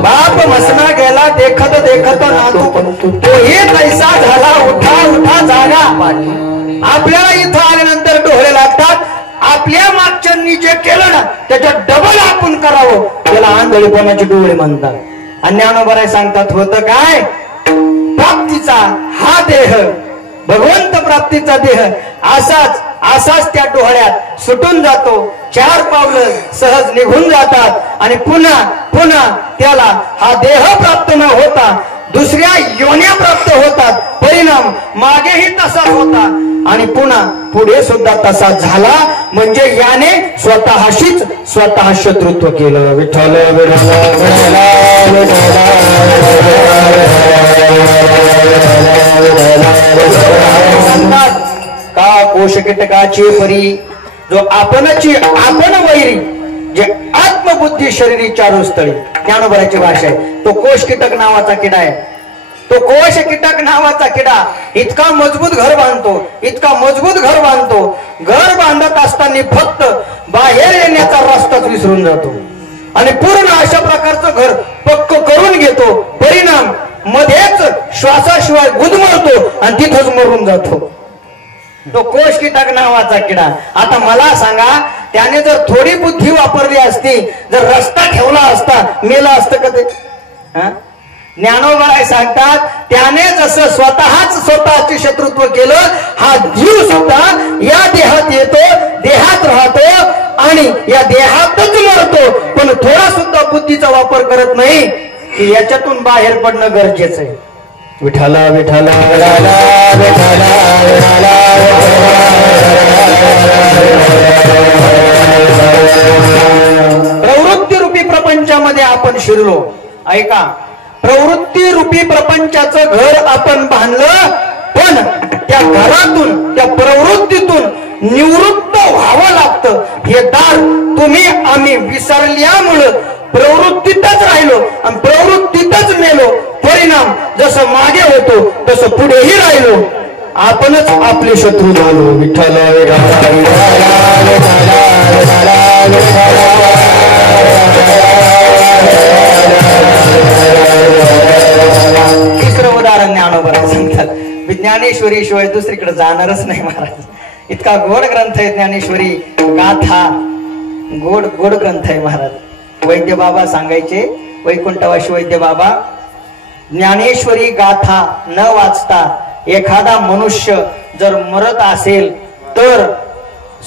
बाप मसना गेला देखत देखत नातू तोही कैसा झाला उठा उठा जागा. आपल्याला इथं आल्यानंतर डोळे लागतात. आपल्या मागच्यांनी जे केलं ना त्याच्या डबल आपण करावं त्याला आंधळेपणाचे डोळे म्हणतात. आणि ज्ञानोबराय सांगतात होतं काय, प्राप्तीचा हा देह भगवंत प्राप्तीचा देह असाच त्या डोळ्यात सुटून जातो. 4 पावलं सहज निघून जातात आणि पुन्हा त्याला हा देह प्राप्त न होता दुसऱ्या योन्या प्राप्त होतात. परिणाम मागेही तसाच होता आणि पुन्हा पुढे सुद्धा तसाच झाला. म्हणजे याने स्वतः शत्रुत्व केलं. विठ्ठल सांगतात का कोश कीटकाची परी जो आपण वैरी जे आत्मबुद्धी शरीरी चारुस्थळी. ज्ञानोबराची भाषा आहे. तो कोश कीटक नावाचा किडा आहे. तो कोश कीटक नावाचा किडा इतका मजबूत घर बांधतो. घर बांधत असताना फक्त बाहेर येण्याचा रस्ताच विसरून जातो आणि पूर्ण अशा प्रकारचं घर पक्क करून घेतो. परिणाम मध्येच श्वासाशिवाय गुदमरतो आणि तिथंच मरून जातो. तो कोश कीटक नावाचा किडा. आता मला सांगा त्याने जर थोडी बुद्धी वापरली असती, जर रस्ता ठेवला असता मेला असतं का ते? ज्ञानोबराय सांगतात त्याने जसं स्वतःचे शत्रुत्व केलं हा जीव सुद्धा या देहात येतो, देहात राहतो आणि या देहातच मरतो. पण थोडा सुद्धा बुद्धीचा वापर करत नाही की याच्यातून बाहेर पडणं गरजेचं आहे. विठ्ठला विठ्ठला प्रवृत्ती रूपी प्रपंचामध्ये आपण शिरलो. ऐका, प्रवृत्ती रूपी प्रपंचाचं घर आपण बांधलं पण त्या घरातून त्या प्रवृत्तीतून निवृत्त व्हावं लागतं. हे दार तुम्ही आम्ही विसरल्यामुळं प्रवृत्तीतच राहिलो आणि प्रवृत्तीतच मेलो. परिणाम जसं मागे होतो तसं पुढेही राहिलो. आपणच आपले शत्रू झालो. विठ्ठल तिसरं उदाहरण ज्ञानोबराय सांगतात. ज्ञानेश्वरी शिवाय दुसरीकडे जाणारच नाही महाराज. इतका गोड ग्रंथ आहे ज्ञानेश्वरी गाथा. गोड ग्रंथ आहे महाराज. वैद्य बाबा सांगायचे, वैकुंठवासी वैद्य बाबा, ज्ञानेश्वरी गाथा न वाचता एखादा मनुष्य जर मरत असेल तर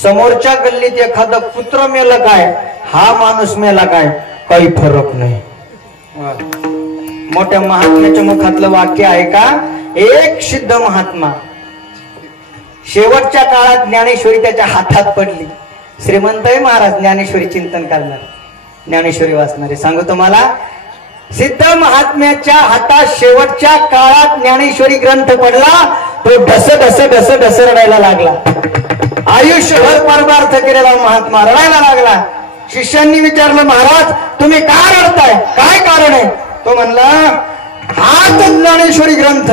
समोरच्या गल्लीत एखादा पुत्र मेला काय, हा माणूस मेला काय, काही फरक नाही. मोठ्या महात्म्याच्या मुखातलं वाक्य आहे का, एक सिद्ध महात्मा शेवटच्या काळात ज्ञानेश्वरी त्याच्या हातात पडली. श्रीमंत आहे महाराज, ज्ञानेश्वरी चिंतन करणार, ज्ञानेश्वरी वाचणारे. सांगू तुम्हाला, सिद्ध महात्म्याच्या हातात शेवटच्या काळात ज्ञानेश्वरी ग्रंथ पडला, तो ढस ढस ढस ढस रडायला लागला. आयुष्यभर परमार्थ केलेला महात्मा रडायला लागला. शिष्यांनी विचारलं, महाराज तुम्ही का रडताय, काय कारण आहे? तो म्हणला, हाच ज्ञानेश्वरी ग्रंथ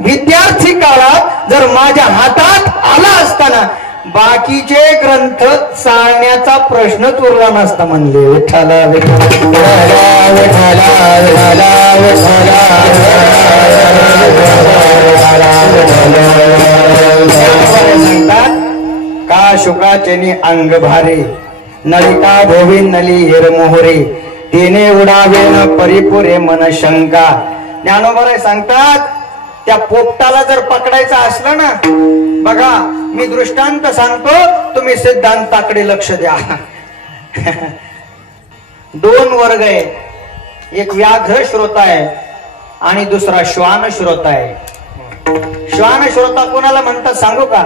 विद्यार्थी काळात जर माझ्या हातात आला असताना बाकीचे ग्रंथ चालण्याचा प्रश्नच उरला नसता. म्हणले विठ्ठल सांगतात का शुकाचेनी अंग भारे, नलिका भोवी नली हेर मोहरे, तिने उडावे न परिपुरे मन शंका. ज्ञानोबा सांगतात, त्या पोपटाला जर पकडायचं असलं ना, बघा मी दृष्टांत सांगतो, तुम्ही सिद्धांताकडे लक्ष द्या. दोन वर्ग आहे, एक व्याघ्र श्रोता आहे आणि दुसरा श्वान श्रोता आहे. श्वान श्रोता कोणाला म्हणतात सांगू का?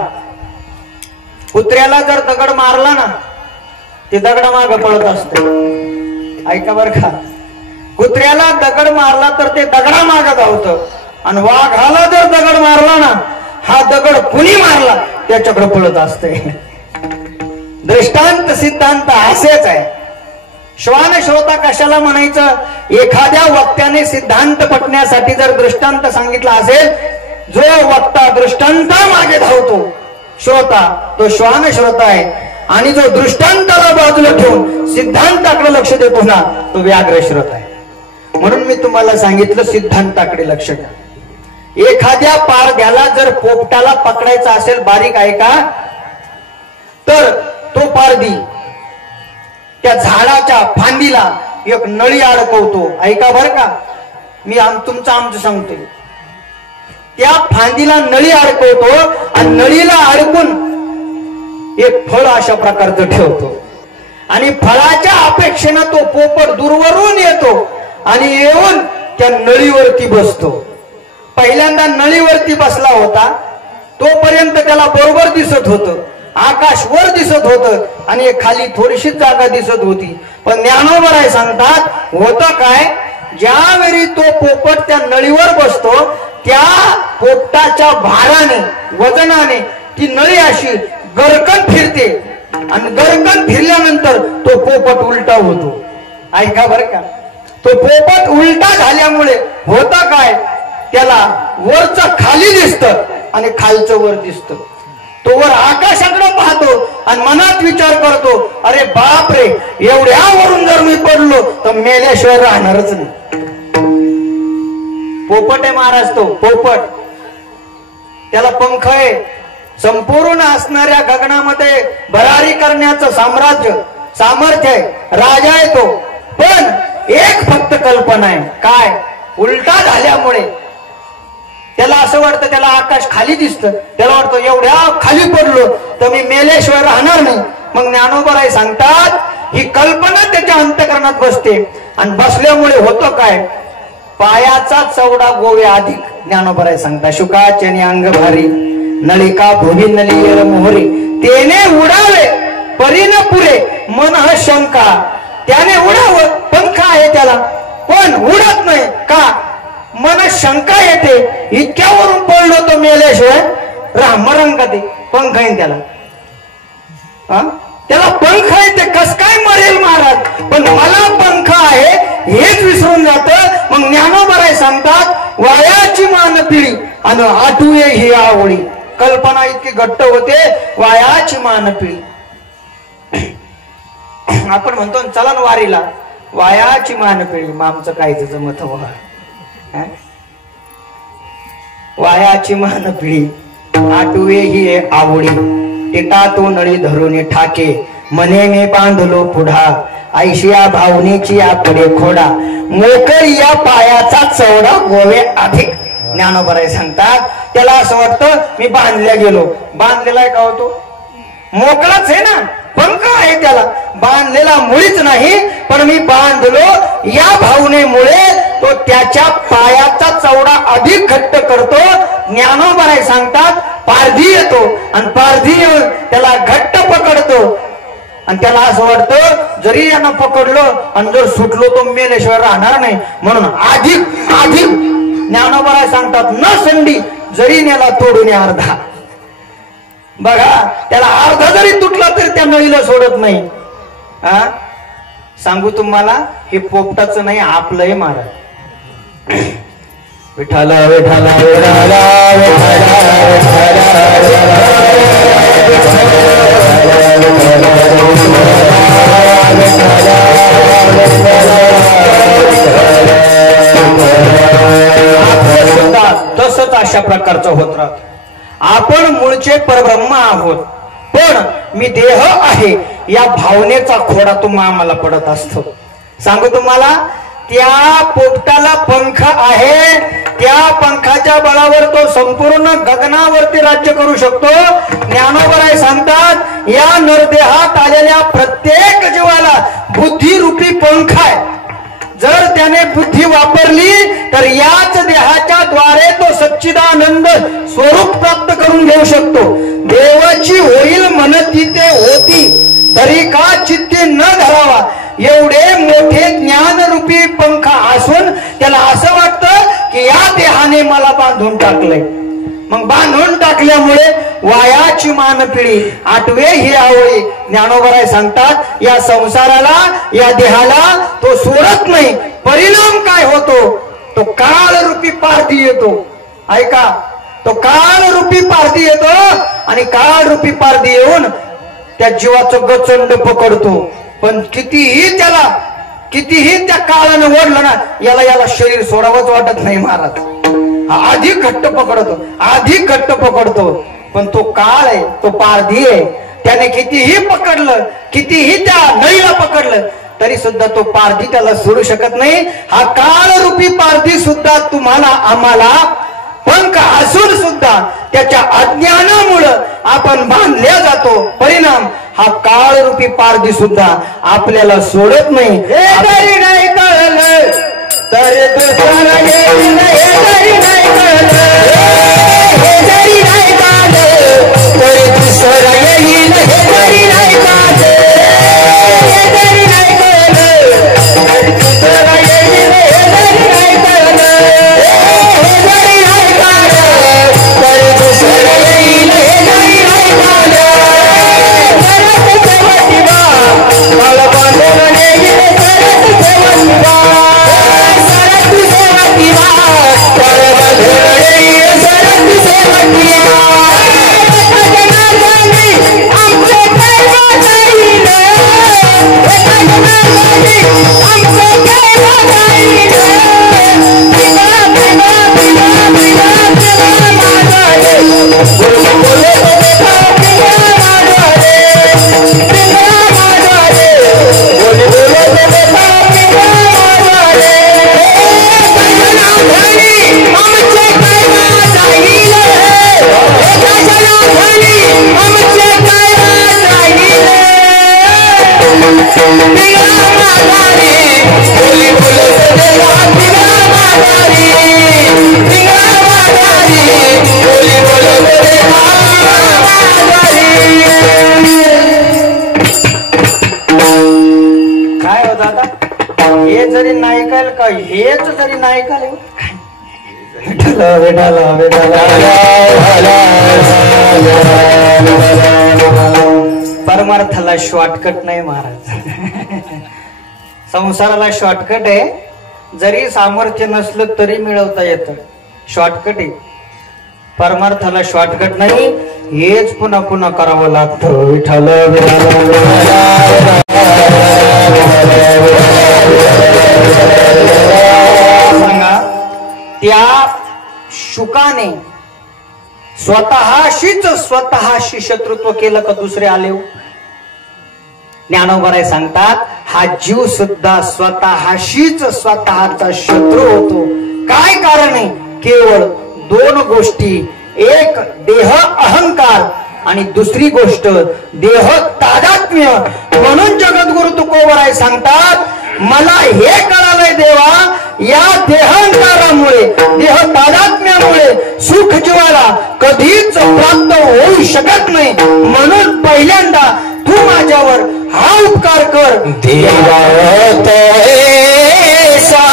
कुत्र्याला जर दगड मारला ना, ते दगड माग पळत असते. ऐका बर का, कुत्र्याला दगड मारला तर ते दगडा माग धावतं, आणि वाघाला जर दगड मारला ना, हा दगड कुणी मारला त्याच्याकडे पळत असते. दृष्टांत सिद्धांत असेच आहे. श्वान श्रोता कशाला म्हणायचं? एखाद्या वक्त्याने सिद्धांत पटण्यासाठी जर दृष्टांत सांगितला असेल, जो वक्ता दृष्टांता मागे धावतो श्रोता, तो श्वान श्रोता आहे. आणि जो दृष्टांताला बाजूला ठेवून सिद्धांताकडे लक्ष देतो ना, तो व्याघ्र श्रोता आहे. म्हणून मी तुम्हाला सांगितलं, सिद्धांताकडे लक्ष द्या. एखाद्या पारध्याला जर पोपटाला पकडायचा असेल, बारीक आहे का, तर तो पारधी त्या झाडाच्या फांदीला एक नळी अडकवतो. ऐका बर का, मी आमचं सांगतोय. त्या फांदीला नळी अडकवतो आणि नळीला अडकून एक फळ अशा प्रकारचं ठेवतो, आणि फळाच्या अपेक्षेनं तो पोपट दूरवरून येतो आणि येऊन त्या नळीवरती बसतो. पहिल्यांदा नळीवरती बसला होता, तोपर्यंत त्याला बरोबर दिसत होतं, आकाश वर दिसत होतं आणि खाली थोडीशी जागा दिसत होती. पण ज्ञानोबा सांगतात, होतं काय, ज्यावेळी तो पोपट त्या नळीवर बसतो, त्या पोपटाच्या भाराने, वजनाने ती नळी अशी गरकन फिरते, आणि गरकन फिरल्यानंतर तो पोपट उलटा होतो. ऐका बर का, तो पोपट उलटा झाल्यामुळे होतं काय, त्याला वरचं खाली दिसतं आणि खालचं वर दिसतं. तो वर आकाशाकडे पाहतो आणि मनात विचार करतो, अरे बाप रे, एवढ्यावरून जर मी पडलो तर मेल्याशिवाय राहणारच नाही. पोपट आहे महाराज, तो पोपट, त्याला पंख आहे. संपूर्ण असणाऱ्या गगनामध्ये भरारी करण्याचं सामर्थ्य आहे, राजा आहे तो. पण एक फक्त कल्पना आहे, काय, उलटा झाल्यामुळे त्याला असं वाटतं, त्याला आकाश खाली दिसतं, त्याला वाटतं एवढ्या खाली पडलो तर मी मेल्याशिवाय राहणार नाही. मग ज्ञानोबा सांगतात, ही कल्पना त्याच्या अंतःकरणात बसते, आणि बसल्यामुळे होतं काय, पायाचा चवडा गोव्या अधिक. ज्ञानोबा सांगतात, शुकाचेनी अंग भारी, नलिका भोगी नली मोहरी, तेने उडावे परीन पुरे मन शंका. त्याने उडावं, पंख आहे त्याला, पण उडत नाही का, मन शंका येते, इतक्यावरून पडलो तो मेल्याशिवाय मरण का, ते पंख आहे त्याला. त्याला पंख आहे, ते कस काय मरेल महाराज, पण मला पंख आहे हेच विसरून जात. मग ज्ञानोबा सांगतात, वायाची मान पिढी आणि आठुये ही आवडी. कल्पना इतकी घट्ट होते, वायाची मान पिढी. आपण म्हणतो चला ना वारीला, वायाची मान पिढी, मग आमचं काय जमत हवं. वायाची मान पिढी आठुये ही आवडी, टिटा तो नळी धरून ठाके, मने मी बांधलो पुढा, ऐशिया भावनेची आपले खोडा, मोकळी या पायाचा चवडा गोवे अधिक. ज्ञानोबा सांगतात, त्याला असं वाटतं मी बांधल्या गेलो. बांधलेला आहे का होतो? मोकळाच आहे ना, पंख आहे त्याला, बांधलेला मुळीच नाही. पण मी बांधलो या भावनेमुळे तो त्याच्या पायाचा चवडा अधिक घट्ट करतो. ज्ञानोबा सांगतात पारधी येतो आणि पारधी येऊन त्याला घट्ट पकडतो आणि त्याला असं वाटतं जरी यांना पकडलं आणि जर सुटलो तो मेल्याशिवाय राहणार नाही. म्हणून अधिक अधिक ज्ञानोबा सांगतात न संडी जरी नेला तोडून अर्धा. बघा त्याला अर्धा जरी तुटला तरी त्या नळीला सोडत नाही. सांगू तुम्हाला हे पोपटाचं नाही आपलंही महाराज. विठाला विठाला विठाला तसंच अशा प्रकारचं होत राहत. आपण मूळचे परब्रह्म आहोत पण मी देह आहे या भावनेचा खोडा आम्हाला पडत असतो. सांगू तुम्हाला त्या पोपटाला पंख आहे, त्या पंखाच्या बळावर तो संपूर्ण गगनावरती राज्य करू शकतो. ज्ञानोबा सांगतात या नरदेहात आलेल्या प्रत्येक जीवाला बुद्धिरूपी पंख आहे. जर त्याने बुद्धी वापरली तर याच देहाच्या द्वारे तो सच्चिदानंद स्वरूप प्राप्त करून घेऊ शकतो. देवाची होईल म्हणती ते होती तरी का चित्ती न धरावा एवढे मोठे ज्ञानरूपी पंख असून त्याला असं वाटतं की या देहाने मला बांधून टाकलंय. मग बांधून टाकल्यामुळे वायाची मानपिढी आठवे ही आवळी. ज्ञानोबा सांगतात या संसाराला या देहाला तो सोडत नाही. परिणाम काय होतो? तो काळरूपी पारधी येतो. ऐका, तो काळरूपी पारधी येतो आणि काळरूपी पारधी येऊन त्या जीवाचं गचंड पकडतो. पण कितीही त्या काळानं ओढलं ना याला शरीर सोडावंच वाटत नाही महाराज. अधिक घट्ट पकडतो, अधिक घट्ट पकडतो. पण तो काळ आहे, तो पारधी आहे. त्याने कितीही पकडलं, कितीही त्या नळीला पकडलं तरी सुद्धा तो पारधी त्याला सोडू शकत नाही. हा काळरूपी पारधी सुद्धा तुम्हाला आम्हाला पंख असून सुद्धा त्याच्या अज्ञानामुळं आपण बांधल्या जातो. परिणाम हा काळरूपी पारधी सुद्धा आपल्याला सोडत नाही. हे जरी नाही कळलं तरी दुसरा येईल, हे जरी नाही कळलं, हे जरी नाही कळलं तरी दुसरा येईल, हे जरी नाही कळलं, हे जरी नाही कळलं तरी दुसरा येईल, हे जरी नाही कळलं, हे जरी नाही कळलं तरी दुसरा येईल, हे जरी नाही कळलं. सरत सेवती बा मला बांधून नेईल, सरत सेवती बा, सरत सेवती बा मला बांधून नेईल, सरत सेवती बा. आमचे कैवा जाईल, आमचे कैवा जाईल, पिवा पिवा पिवा पिवा पिवा माझा रे, बोलो बोलो पिवा पिवा माझा रे, पिवा माझा रे, बोलो बोलो पिवा पिवा माझा रे. कैवा घरी आमचे कैवा जाईल, कैवा घरी आमचे कैवा जाईल, पिवा माझा रे, बोली बोलो पिवा पिवा माझा रे, पिवा माझा रे, बोली बोलो पिवा माझा रे. काय हो दादा, हे जरी नाही ऐकाल का, हेच जरी नाही ऐकाल परमार्थाला शॉर्टकट नाही महाराज. संसाराला शॉर्टकट आहे, जरी सामर्थ्य नसलं तरी मिळवता येतं. शॉर्टकट आहे, परमार्थाला शॉर्टकट नाही. हेच पुन्हा पुन्हा करावं लागतं. विठ्ठल सांगा त्या शुकाने स्वतःशी शत्रुत्व केलं का दुसरे आले? ज्ञानोबा सांगतात हा जीव सुद्धा स्वतःशीच स्वतःचा शत्रू होतो. काय कारण आहे? केवळ दोन गोष्टी. एक देह अहंकार आणि दुसरी गोष्ट देह तादात्म्य. म्हणून जगद्गुरु तुकोबराय सांगतात मला हे कळालंय देवा, या देहांकारामुळे देह तादात्म्यामुळे सुख जीवाला कधीच प्राप्त होऊ शकत नाही. म्हणून पहिल्यांदा तू माझ्यावर हा उपकार कर. देवा तैसा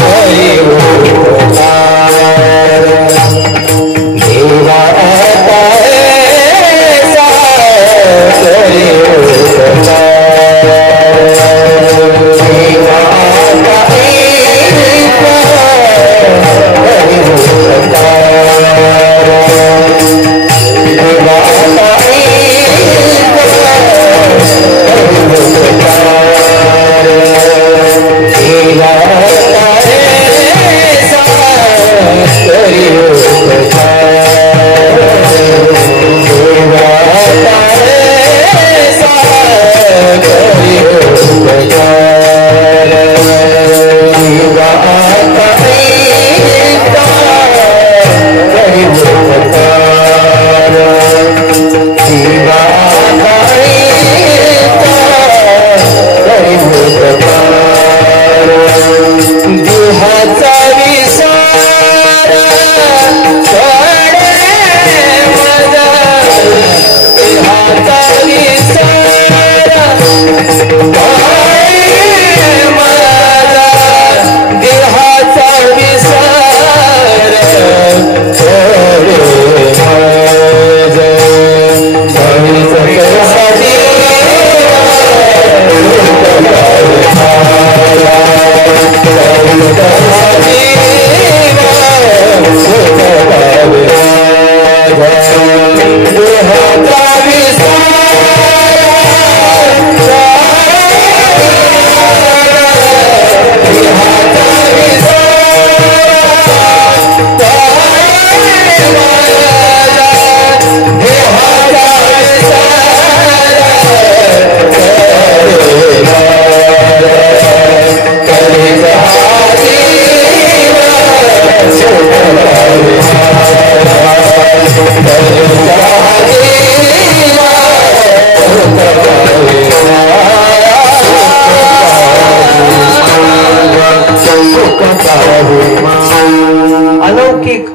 हरि उपकार, देवा तैसा हरि उपकार, देवा तैसा हरि उपकार, देवा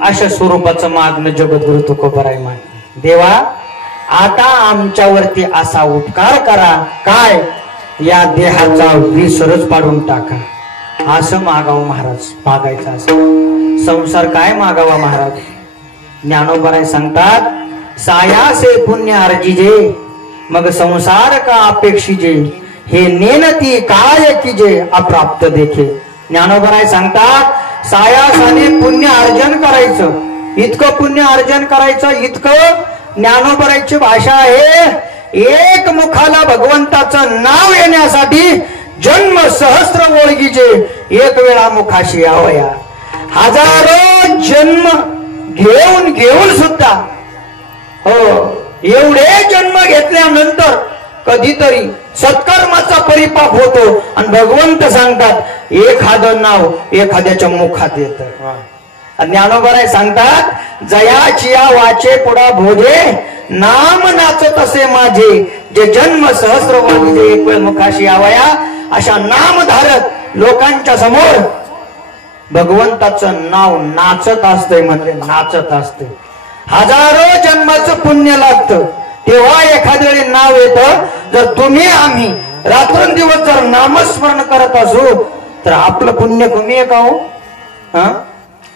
अशा स्वरूपाचं मागणं जगद्गुरु तुकोबराय मागणे. देवा आता आमच्यावरती असा उपकार करा, काय या देहाचा विसरच पाडून टाका. असं मागावं महाराज, मागायचं असं. संसार काय मागावा महाराज. ज्ञानोबराय सांगतात सायासे पुण्य अर्जिजे मग संसार का अपेक्षिजे, हे नेनती काय कीजे अप्राप्त देखे. ज्ञानोबराय सांगतात सायासाने पुण्य अर्जन करायचं, इतकं पुण्य अर्जन करायचं, इतकं ज्ञानोबरायची भाषा आहे. एक मुखाला भगवंताचं नाव येण्यासाठी जन्म सहस्त्र ओळखीचे एक वेळा मुखाशी यावया. हजारो जन्म घेऊन घेऊन सुद्धा हो एवढे जन्म घेतल्यानंतर कधीतरी सत्कर्माचा परिपाक होतो आणि भगवंत सांगतात एखादं नाव एखाद्याच्या मुखात येतं. ज्ञानोबराय सांगतात जयाचिया वाचे पुढा भोजे नाम नाचत असे माझे, जे जन्म सहस्र वर्षे एक वेळ मुखाशी यावया. अशा नामधारक लोकांच्या समोर भगवंताचं नाव नाचत असतंय, म्हणजे नाचत असते. हजारो जन्माचं पुण्य लागतं तेव्हा एखाद्या वेळी नाव येतं. जर तुम्ही आम्ही रात्रंदिवस जर नामस्मरण करत असू तर आपलं पुण्य कमी आहे का हो.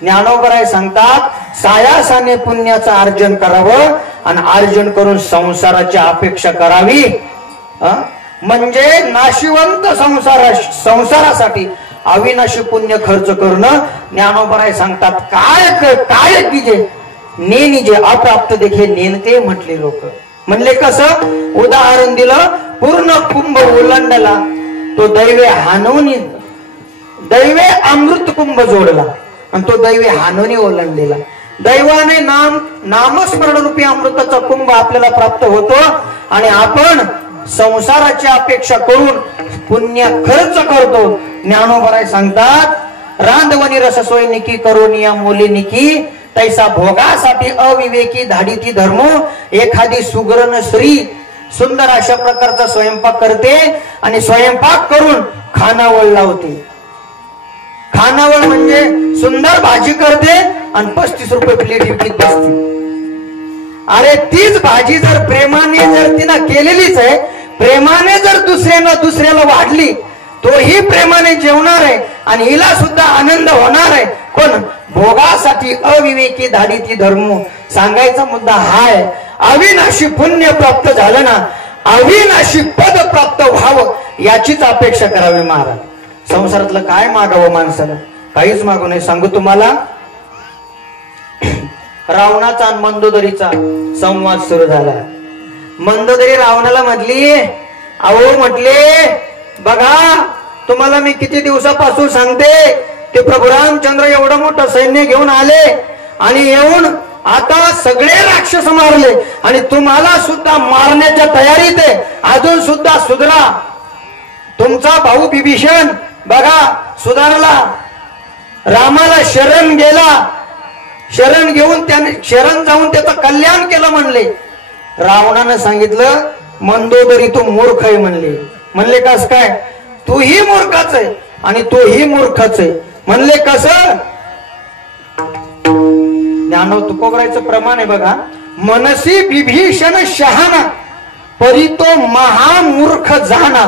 ज्ञानोबराय सांगतात सायासाने पुण्याचं अर्जन करावं आणि अर्जन करून संसाराची अपेक्षा करावी. म्हणजे नाशिवंत संसारासाठी अविनाशी पुण्य खर्च करणं. ज्ञानोबराय सांगतात काय काय कीजे नेनी जे अप्राप्त देखील नेनते म्हटले लोक. म्हणले कसं उदाहरण दिलं, पूर्ण कुंभ ओलांडला तो दैवे हानवणी, दैवे अमृत कुंभ जोडला आणि तो दैवे हानवणी ओलांडलेला. दैवाने नामस्मरण रूपी अमृताचा कुंभ आपल्याला प्राप्त होतो आणि आपण संसाराची अपेक्षा करून पुण्य खर्च करतो. ज्ञानोबराय सांगतात रांधवणी रससोय निकी करोनिया मोली निकी तैसा भोगासाठी अविवेकी धाडिती धर्म एखादी सुगरण स्त्री सुंदर अशा प्रकारचा स्वयंपाक करते आणि स्वयंपाक करून खानावळ लावते. खानावळ म्हणजे सुंदर भाजी करते आणि 35 रुपये प्लेट विकत बसते. अरे तीच भाजी जर प्रेमाने जर तिनं केलेलीच आहे, प्रेमाने जर दुसऱ्याला वाढली, तोही प्रेमाने जेवणार आहे आणि हिला सुद्धा आनंद होणार आहे. पण भोगासाठी अविवेकी धाडिती धर्म सांगायचा मुद्दा हा आहे. अविनाशी पुण्य प्राप्त झालं ना, अविनाशी पद प्राप्त व्हावं याचीच अपेक्षा करावी महाराज. संसारातलं काय मागावं माणसाला? काहीच मागू नये. सांगू तुम्हाला, रावणाचा आणि मंदोदरीचा संवाद सुरू झाला. मंदोदरी रावणाला म्हटली, अहो म्हटले, बघा तुम्हाला मी किती दिवसापासून सांगते, ते प्रभू रामचंद्र एवढं मोठं सैन्य घेऊन आले आणि येऊन आता सगळे राक्षस मारले आणि तुम्हाला सुद्धा मारण्याच्या तयारीत आहे. अजून सुद्धा सुधरा. तुमचा भाऊ विभीषण बघा सुधारला, रामाला शरण गेला, शरण घेऊन त्याने शरण जाऊन त्याचं कल्याण केलं म्हणले. रावणानं सांगितलं, मंदोदरी तू मूर्ख आहे म्हणले. म्हणले कस काय? तूही मूर्खाच आहे आणि तोही मूर्खच आहे. म्हणले कसं? ज्ञानव तुकोबरायचं प्रमाण आहे बघा. मनसी विभीषण शहाणा परी तो महामूर्ख जाणा,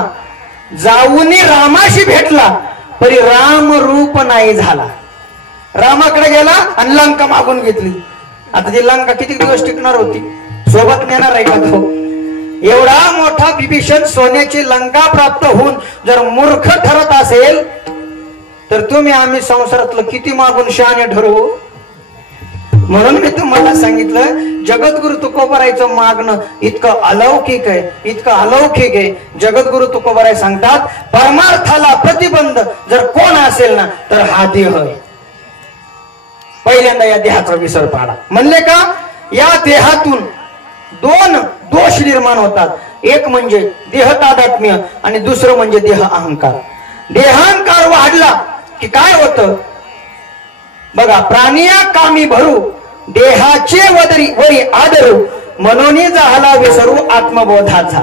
जाऊनी रामाशी भेटला परी राम रूप नाही झाला. रामाकडे गेला आणि लंका मागून घेतली. आता ती लंका किती दिवस टिकणार होती? सोबत नेणार आहे का तो? एवढा मोठा विभीषण सोन्याची लंका प्राप्त होऊन जर मूर्ख ठरत असेल तर तुम्ही आम्ही संसारातलं किती मागून शहाणे ठरवू? म्हणून मी तुम्हाला सांगितलं, जगद्गुरु तुकोबरायचं मागणं इतकं अलौकिक आहे, इतकं अलौकिक आहे. जगद्गुरु तुकोबराय सांगतात, परमार्थाला प्रतिबंध जर कोण असेल ना तर हा देह आहे. पहिल्यांदा या देहाचा विसर पाडा. म्हणले का? या देहातून दोन दोष निर्माण होतात. एक म्हणजे देह तादात्म्य आणि दुसरं म्हणजे देह अहंकार. देहांकार वाढला की काय होतं बघा. प्राणिया कामी भरू देहाचे वरी आदरू, म्हणून झाला विसरू आत्मबोधाचा.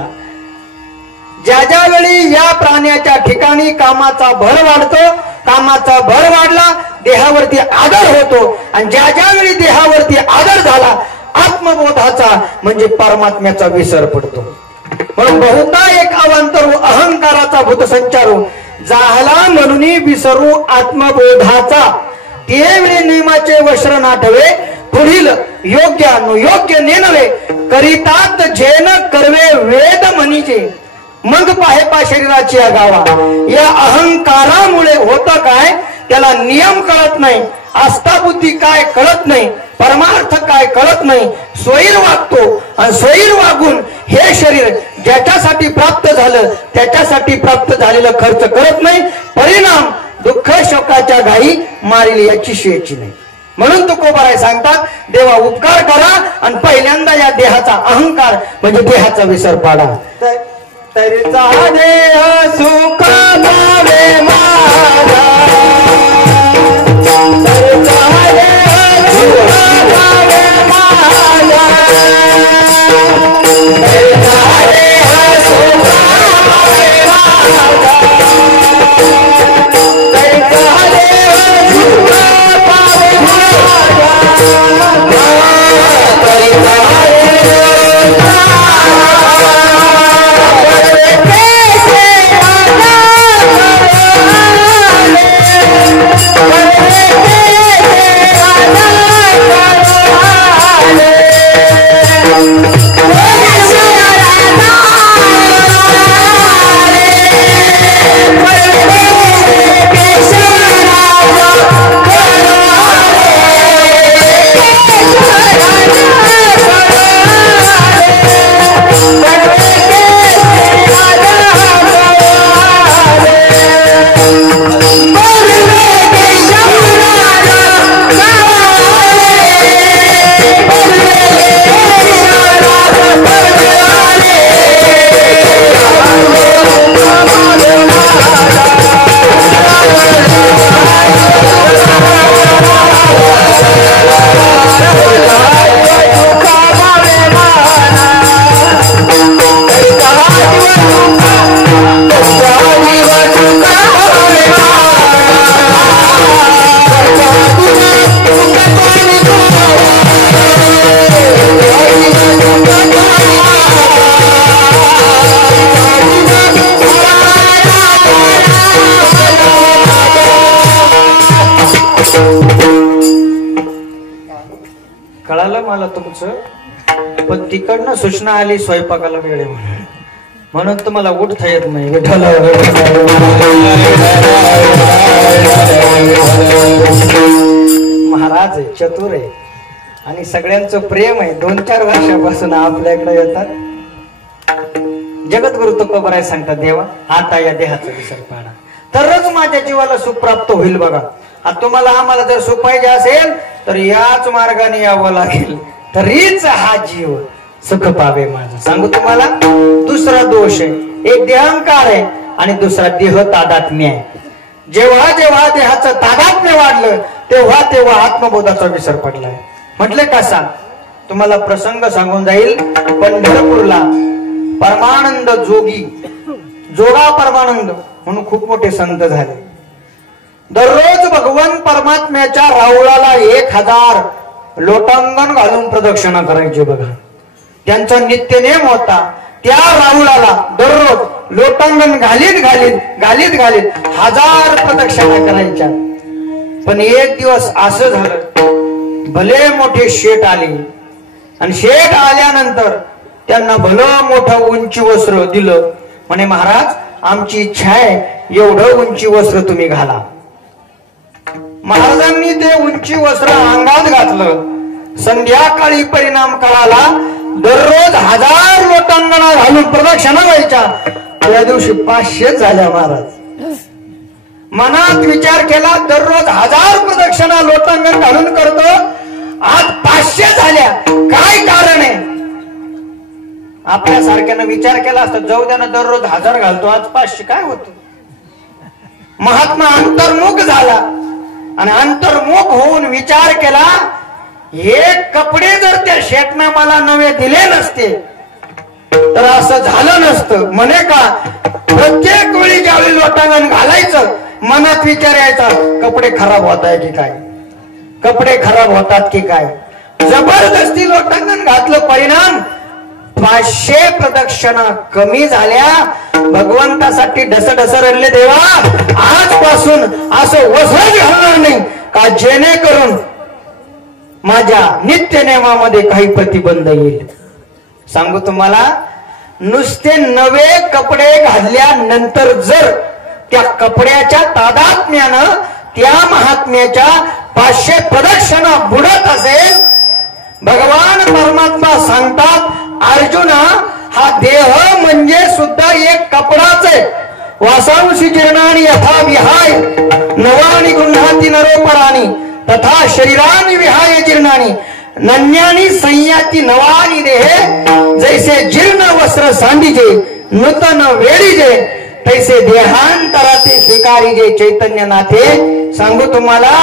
ज्या ज्या वेळी या प्राण्याच्या ठिकाणी कामाचा भर वाढतो, कामाचा भर वाढला, देहावरती आदर होतो आणि ज्या ज्या वेळी देहावरती आदर झाला, आत्मबोधाचा म्हणजे परमात्म्याचा विसर पडतो. म्हणून बहुता एक अवांतरू अहंकाराचा भूतसंचारू झाला म्हणून विसरू आत्मबोधाचा. ते वेळी नियमाचे वस्त्र नाठवे, पुढील योग्य अनुयोग्य नेनवे, करितात जेन करवे वेद म्हणीचे, मग पाहे पा शरीराची अगावा. या अहंकारामुळे होतं काय? त्याला नियम कळत नाही, आस्थाबुद्धी काय कळत नाही, परमार्थ काय कळत नाही, स्वैर वागतो आणि स्वैर वागून हे शरीर ज्याच्यासाठी प्राप्त झालं त्याच्यासाठी प्राप्त झालेलं खर्च करत नाही. परिणाम दुःख शोकाच्या घाई मारिली याची शेची नाही. म्हणून तुकोबराय सांगतात, देवा उपकार करा आणि पहिल्यांदा या देहाचा अहंकार म्हणजे देहाचा विसर पाडा. तरीचा देह सुख पावे माझा, तरीचा देह सुख पावे माझा, तरीचा देह सुख पावे माझा, तरीचा देह सुख पावे माझा, तरीचा देह मला तुमचं, पण तिकडनं सूचना आली स्वयंपाकाला वेळ आहे म्हणून तुम्हाला उठता येत नाही. विठ्ठल महाराज आहे, चतुर आहे आणि सगळ्यांचं प्रेम आहे. 2-4 वर्षापासून आपल्याकडे येतात. जगद्गुरु तुकोबाराय सांगतात, देवा आता या देहाचा विसर पाडा, तरच माझ्या जीवाला सुख प्राप्त होईल. बघा आता तुम्हाला आम्हाला जर सुख पाहिजे असेल तर याच मार्गाने यावं लागेल, तरीच हा जीव सुख पावे माझं. सांगू तुम्हाला, दुसरा दोष आहे, एक देहंकार आहे आणि दुसरा देह तादात्म्य आहे. जेव्हा जेव्हा देहाचं तादात्म्य वाढलं तेव्हा तेव्हा आत्मबोधाचा विसर पडलाय. म्हटले कसा, तुम्हाला प्रसंग सांगून जाईल. पंढरपूरला परमानंद जोगी, जोगा परमानंद म्हणून खूप मोठे संत झाले. दररोज भगवान परमात्म्याच्या राऊळाला 1000 लोटांगण घालून प्रदक्षिणा करायची. बघा त्यांचा नित्यनेम होता. त्या राऊळाला दररोज लोटांगण घालीत 1000 प्रदक्षिणा करायच्या. पण एक दिवस असं झालं, भले मोठे शेठ आले आणि शेठ आल्यानंतर त्यांना भलं मोठं उंची वस्त्र दिलं. म्हणे महाराज आमची इच्छा आहे एवढं उंची वस्त्र तुम्ही घाला. महाराजांनी ते उंची वस्त्र अंगात घातलं. संध्याकाळी परिणाम कळाला, दररोज 1000 लोटांगणा घालून प्रदक्षिणा व्हायच्या. त्या दिवशी 500 झाल्या. महाराज मनात विचार केला, दररोज 1000 प्रदक्षिणा लोटांगण घालून करतो, आज 500 झाल्या, काय कारण आहे? आपल्या सारख्यानं विचार केला असता, जाऊ द्या ना, दररोज 1000 घालतो, आज 500 काय होत? महात्मा अंतर्मुख झाला आणि अंतर्मुख होऊन विचार केला, हे कपडे जर त्या शेठनं मला नवे दिले नसते तर असं झालं नसतं. म्हणे का, प्रत्येक वेळी ज्यावेळी लोटांगण घालायचं मनात विचार यायचा, कपडे खराब होत आहे की काय, कपडे खराब होतात की काय. जबरदस्ती लोटांगण घातलं, परिणाम 500 प्रदक्षिणा कमी झाल्या. भगवंतासाठी ढसढस रडले, देवा आजपासून असं वस्त्रच घालणार नाही का, जेणेकरून माझ्या नित्यनेमामध्ये काही प्रतिबंध येईल. सांगू तुम्हाला, नुसते नवे कपडे घातल्यानंतर जर त्या कपड्याच्या तादात्म्यानं त्या महात्म्याच्या 500 प्रदक्षिणा बुडत असेल, भगवान परमात्मा सांगतात, अर्जुना हा देह म्हणजे सुद्धा एक कपडाच आहे. वासांशी जीर्णानी यथा विहाय नवानी गृह्णाती नरोपराणी तथा शरीरानी विहाय जीर्णानी नन्यानी संयाती नवानी देहे. जैसे जीर्ण वस्त्र सांडीजे नूतन वेळीजे तैसे देहांतराचे स्वीकारीजे चैतन्यनाथे. सांगू तुम्हाला,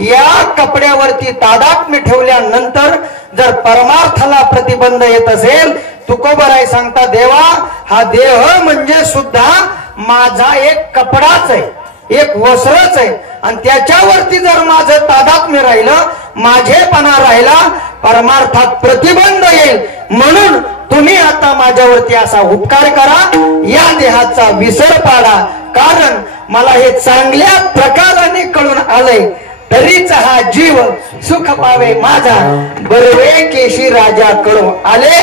या कपड्यावरती तादात्म्य ठेवल्यानंतर जर परमार्थाला प्रतिबंध येत असेल, तुकोबाराय सांगता, देवा हा देह म्हणजे सुद्धा माझा एक कपडाच आहे, एक वस्त्रच आहे आणि त्याच्यावरती जर माझं तादात्म्य राहिलं, माझेपणा राहिला, परमार्थात प्रतिबंध येईल. म्हणून तुम्ही आता माझ्यावरती असा उपकार करा, या देहाचा विसर पाडा. कारण मला हे चांगल्या प्रकाराने कळून आलंय, तरीच हा जीव सुख पावे माझा. बरवे केशी राजा कडू आले,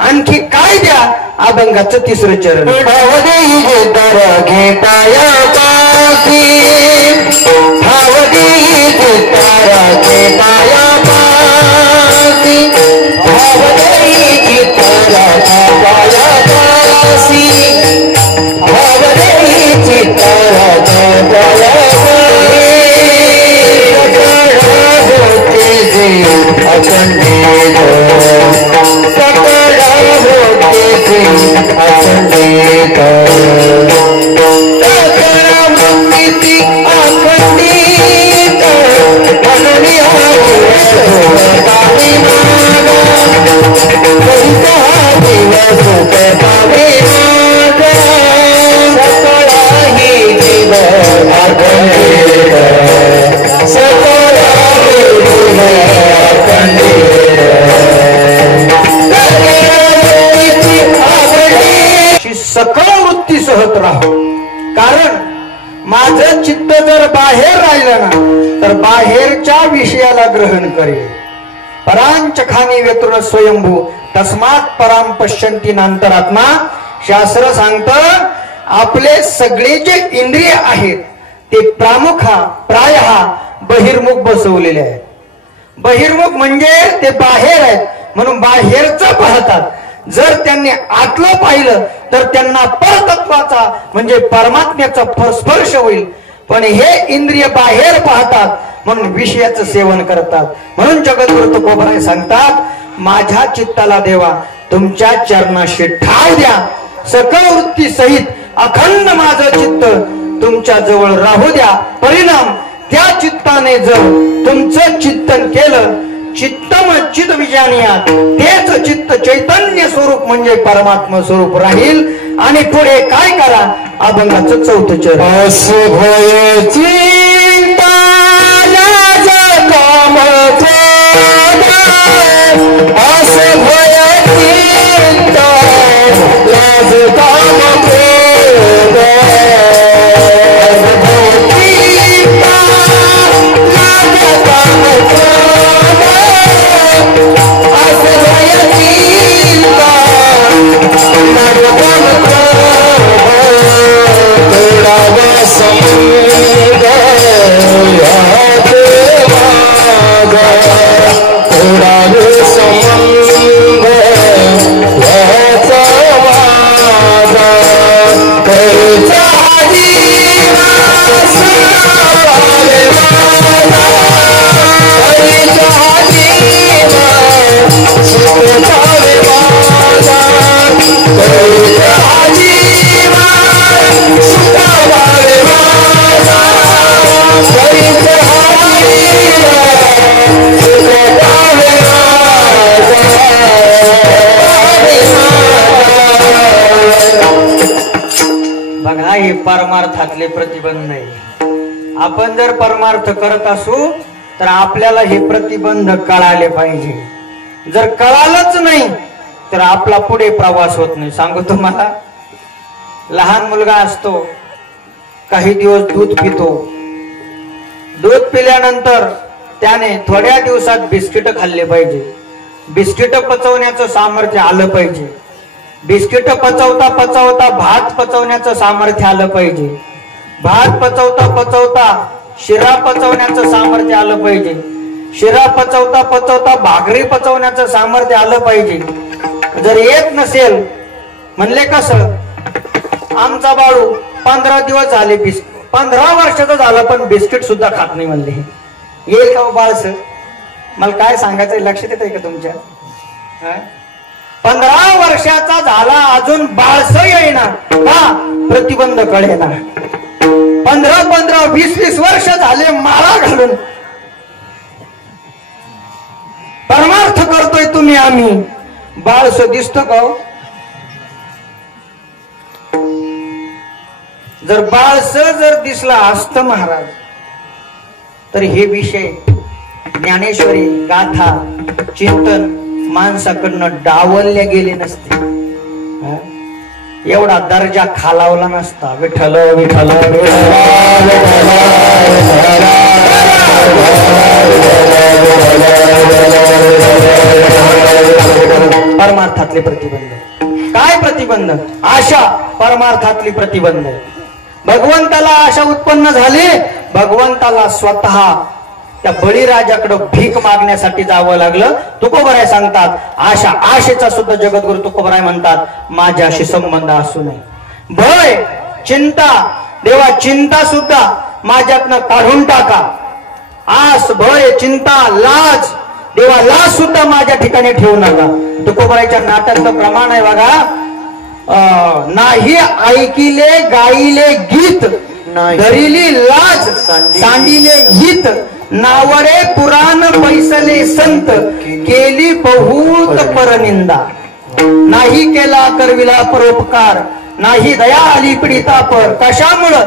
आणखी काय द्या. अभंगाचं 3रं चरण. सकळ वृत्ती सहत राहू. कारण माझं चित्त जर बाहेर राहिलं ना तर बाहेरच्या विषयाला ग्रहण करेल, परांच खानी व्यतुर स्वयंभू तस्मात पराम पश्यंती नांतरात्मा. शास्त्र सांगतं आपले सगळे जे इंद्रिय आहेत ते प्रायः बहिर्मुख बसवलेले आहेत. बहिर्मुख म्हणजे ते बाहेर आहेत म्हणून बाहेरचं पाहतात. जर त्यांनी आतलं पाहिलं तर त्यांना परतत्वाचा म्हणजे परमात्म्याचा स्पर्श होईल. पण हे इंद्रिय बाहेर पाहतात म्हणून विषयाचं सेवन करतात. म्हणून जगद्गुरु तुकोबाराय सांगतात माझ्या चित्ताला देवा तुमच्या चरणाशी ठाव द्या. सकळ वृत्ती सहित अखंड माझं चित्त तुमच्या जवळ राहू द्या. परिणाम त्या चित्ताने जर तुमचं चिंतन केलं चित्तम चित विजानियात तेच चित्त चैतन्य स्वरूप म्हणजे परमात्मा स्वरूप राहील. आणि पुढे काय करा अभंगाचं 4थं चरण. बघा हे परमार्थातले प्रतिबंध आहे. आपण जर परमार्थ करत असू तर आपल्याला हे प्रतिबंध कळाले पाहिजे. जर कळालंच नाही तर आपला पुढे प्रवास होत नाही. सांगू तुम्हाला लहान मुलगा असतो काही दिवस दूध पितो. दूध पिल्यानंतर त्याने थोड्या दिवसात बिस्किट खाल्ले पाहिजे. बिस्किट पचवण्याचं सामर्थ्य आलं पाहिजे. बिस्किट पचवता पचवता भात पचवण्याचं सामर्थ्य आलं पाहिजे. भात पचवता पचवता शिरा पचवण्याचं सामर्थ्य आलं पाहिजे. शिरा पचवता पचवता भाकरी पचवण्याचं सामर्थ्य आलं पाहिजे. जर येत नसेल म्हणले कसं आमचा बाळू 15 दिवस झाले 15 वर्षाचा झाला पण बिस्किट सुद्धा खात नाही म्हणले. येईल का बाळस? मला काय सांगायचं लक्षात येत आहे का तुमच्या? 15 वर्षाचा झाला अजून बाळस येईना का? प्रतिबंध कळेना. 15 20 वर्ष झाले माळा घालून परमार्थ करतोय तुम्ही आम्ही. बाळस दिसतो का? जर बाळस जर दिसला असत महाराज तर हे विषय ज्ञानेश्वरी गाथा चिंतन माणसाकडनं डावलले गेले नसते. एवढा दर्जा खालावला नसता. विठ्ठल विठ्ठल परमार्थातले प्रतिबंध. काय प्रतिबंध? आशा परमार्थातली प्रतिबंध. भगवंताला आशा उत्पन्न झाली. भगवंताला स्वतः त्या बळीराजाकडे भीक मागण्यासाठी जावं लागलं. तुकोबराय सांगतात आशा आशेचा सुद्धा जगद्गुरु तुकोबराय म्हणतात माझ्याशी संबंध असू नये. भय चिंता देवा चिंता सुद्धा माझ्यातनं काढून टाका. आस भय चिंता लाज देवा लाज सुद्धा माझ्या ठिकाणी ठेवू नका. तुकोबरायच्या नाटकाचं प्रमाण आहे बघा. नाही ऐकिले गाईले गीत धरिली लाज सांडिले हित नावडे पुराण पैसले संत केली बहुत परनिंदा. नाही केला करविला परोपकार नाही दया आली पीडितापर. कशामुळं?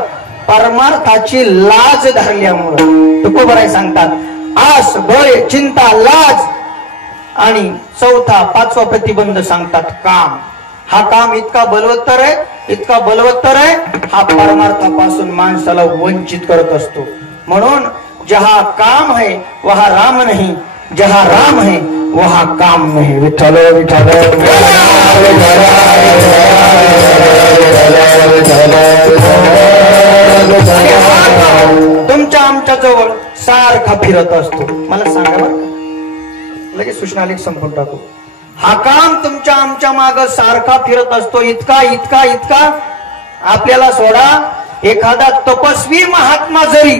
परमार्थाची लाज धरल्यामुळं. तुकोबराय सांगतात आस भय चिंता लाज आणि 5वा प्रतिबंध सांगतात काम. हा काम इतका बलवत्तर आहे इतका बलवत्तर आहे हा परमार्थापासून माणसाला वंचित करत असतो. म्हणून जहा काम है वहा राम नहीं जहाँ राम है वहाँ काम नहीं. विठ्ठल विठ्ठल तुमच्या आमच्या जवळ सारखा फिरत असतो. मला सांगा बरं, लगेच सूचना लेख संपून टाकू. हा काम तुमच्या आमच्या माग सारखा फिरत असतो. इतका इतका इतका आपल्याला सोडा, एखादा तपस्वी महात्मा जरी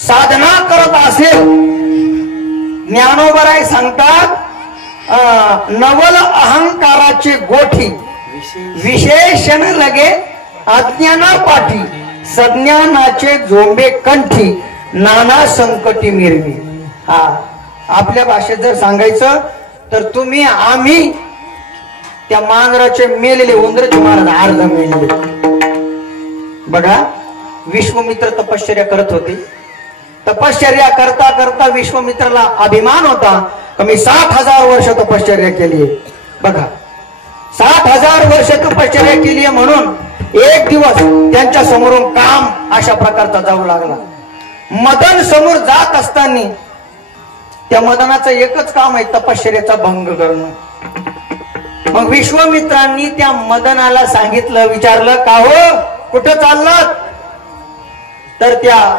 साधना करत असेल, ज्ञानोबराय सांगतात नवल अहंकाराची गोठी विशेषण लगे अज्ञाना पाठी, सज्ञानाचे झोंबे कंठी, नाना संकटी मिरवी. हा आपल्या भाषेत जर सांगायचं तर तुम्ही आम्ही त्या मांजराचे मेलेले उंदराचे महाराज अर्ध मेलेले. बघा, विश्वामित्र तपश्चर्या करत होते. तपश्चर्या करता करता विश्वामित्राला अभिमान होता की मी 60,000 वर्ष तपश्चर्या केली. बघा, 60,000 वर्ष तपश्चर्या केली म्हणून एक दिवस त्यांच्या समोरून काम अशा प्रकारचा जाऊ लागला. मदन समोर जात असताना त्या मदनाचं एकच काम आहे, तपश्चर्याचा भंग करणं. मग विश्वामित्रांनी त्या मदनाला सांगितलं, विचारलं, का हो कुठं चाललात? तर त्या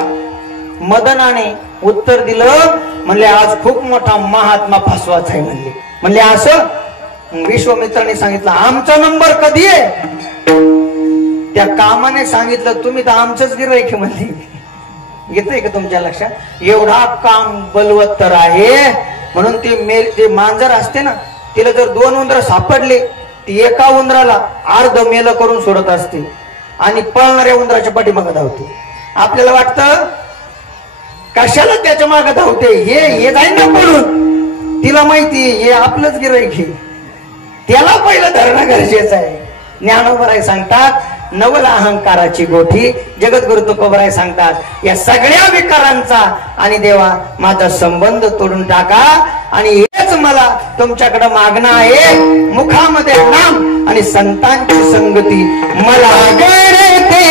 मदनाने उत्तर दिलं, म्हणले आज खूप मोठा महात्मा फसवाच आहे म्हणले. म्हणले असं? विश्वामित्राने सांगितलं, आमचा नंबर कधी आहे? त्या कामाने सांगितलं, तुम्ही तर आमचंच गिऱ्हाईक आहे म्हणले. घेतंय का तुमच्या लक्षात? एवढा काम बलवत्तर आहे म्हणून ते मांजर असते ना, तिला जर 2 उंदर सापडले, ती एका उंदराला अर्ध मेल करून सोडत असते आणि पळणाऱ्या उंदराच्या पाठीमागे धावते. आपल्याला वाटतं कशाला त्याच्या मागे धावते, हे जाईल ना पळून. तिला माहिती हे आपलंच गिऱ्हाईक आहे, त्याला पहिलं धरणं गरजेचं आहे. ज्ञानोबराय सांगतात नवल अहंकाराची गोठी. जगद्गुरु तुकोबराय सांगतात या सगळ्या विकारांचा आणि देवा माझा संबंध तोडून टाका, आणि हेच मला तुमच्याकडे मागणं आहे. मुखामध्ये नाम आणि संतांची संगती मला गरते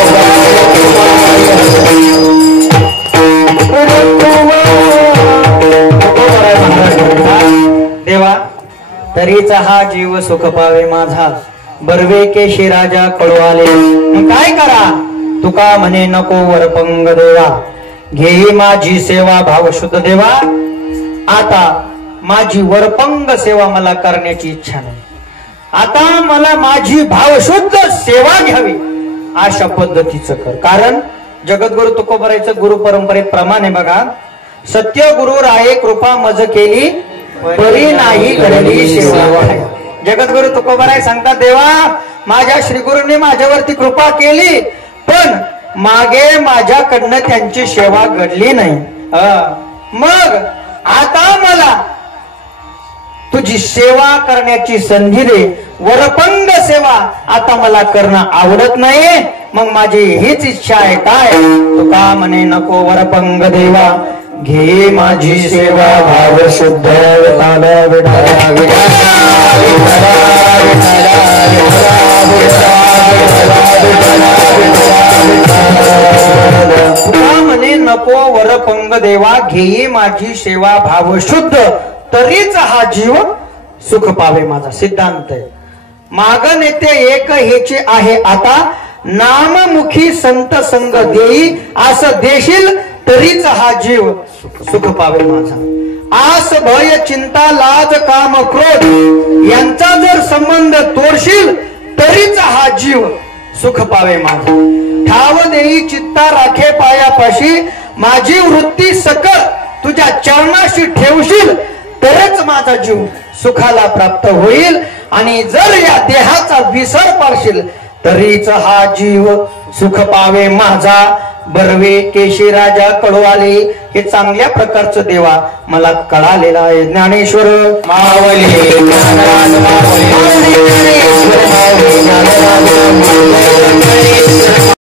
जय तरीच हा जीव सुख पावे माझा बर्वे केशी राजा कळू आले. मग काय करा तुका म्हणे नको वरपंग देवा घेई माझी सेवा भाव शुद्ध देवा. आता माझी वरपंग सेवा मला करण्याची इच्छा नाही. आता मला माझी भावशुद्ध सेवा घ्यावी अशा पद्धतीचं कर. कारण जगद्गुरु तुकोबरायचं गुरु परंपरेप्रमाणे बघा सत्य गुरु राये कृपा मज केली परी नाही घडली सेवा. जगद्गुरु तुकोबराय सांगतात देवा माझ्या श्रीगुरूंनी माझ्यावरती कृपा केली पण मागे माझ्याकडनं त्यांची सेवा घडली नाही. मग आता मला तुझी सेवा करण्याची संधी दे. वरपंग सेवा आता मला करणं आवडत नाही. मग माझी हीच इच्छा आहे काय तुका म्हणे नको वरपंग देवा घे माझी सेवा भाव शुद्ध. तुका म्हणे नको वरपंग देवा घेई माझी सेवा भाव शुद्ध तरीच हा जीव सुख पावे माझा. सिद्धांत आहे माग नेते एक हेचे आहे आता नाममुखी संत संग देई असं देशील तरीच हा जीव सुख पावे माझा. आस भय चिंता लाज काम क्रोध यांचा जर संबंध तोडशील तरीच हा जीव सुख पावे माझा. ठाव देई चित्ता राखे पायापाशी माझी वृत्ती सकळ तुझ्या चरणाशी ठेवशील तरच माझा जीव सुखाला प्राप्त होईल. आणि जर या देहाचा विसर पाडशील तरीच हा जीव सुख पावे माझा. बर्वे केशी राजा कळू आले. हे चांगल्या प्रकारचं देवा मला कळालेला आहे. ज्ञानेश्वर मावली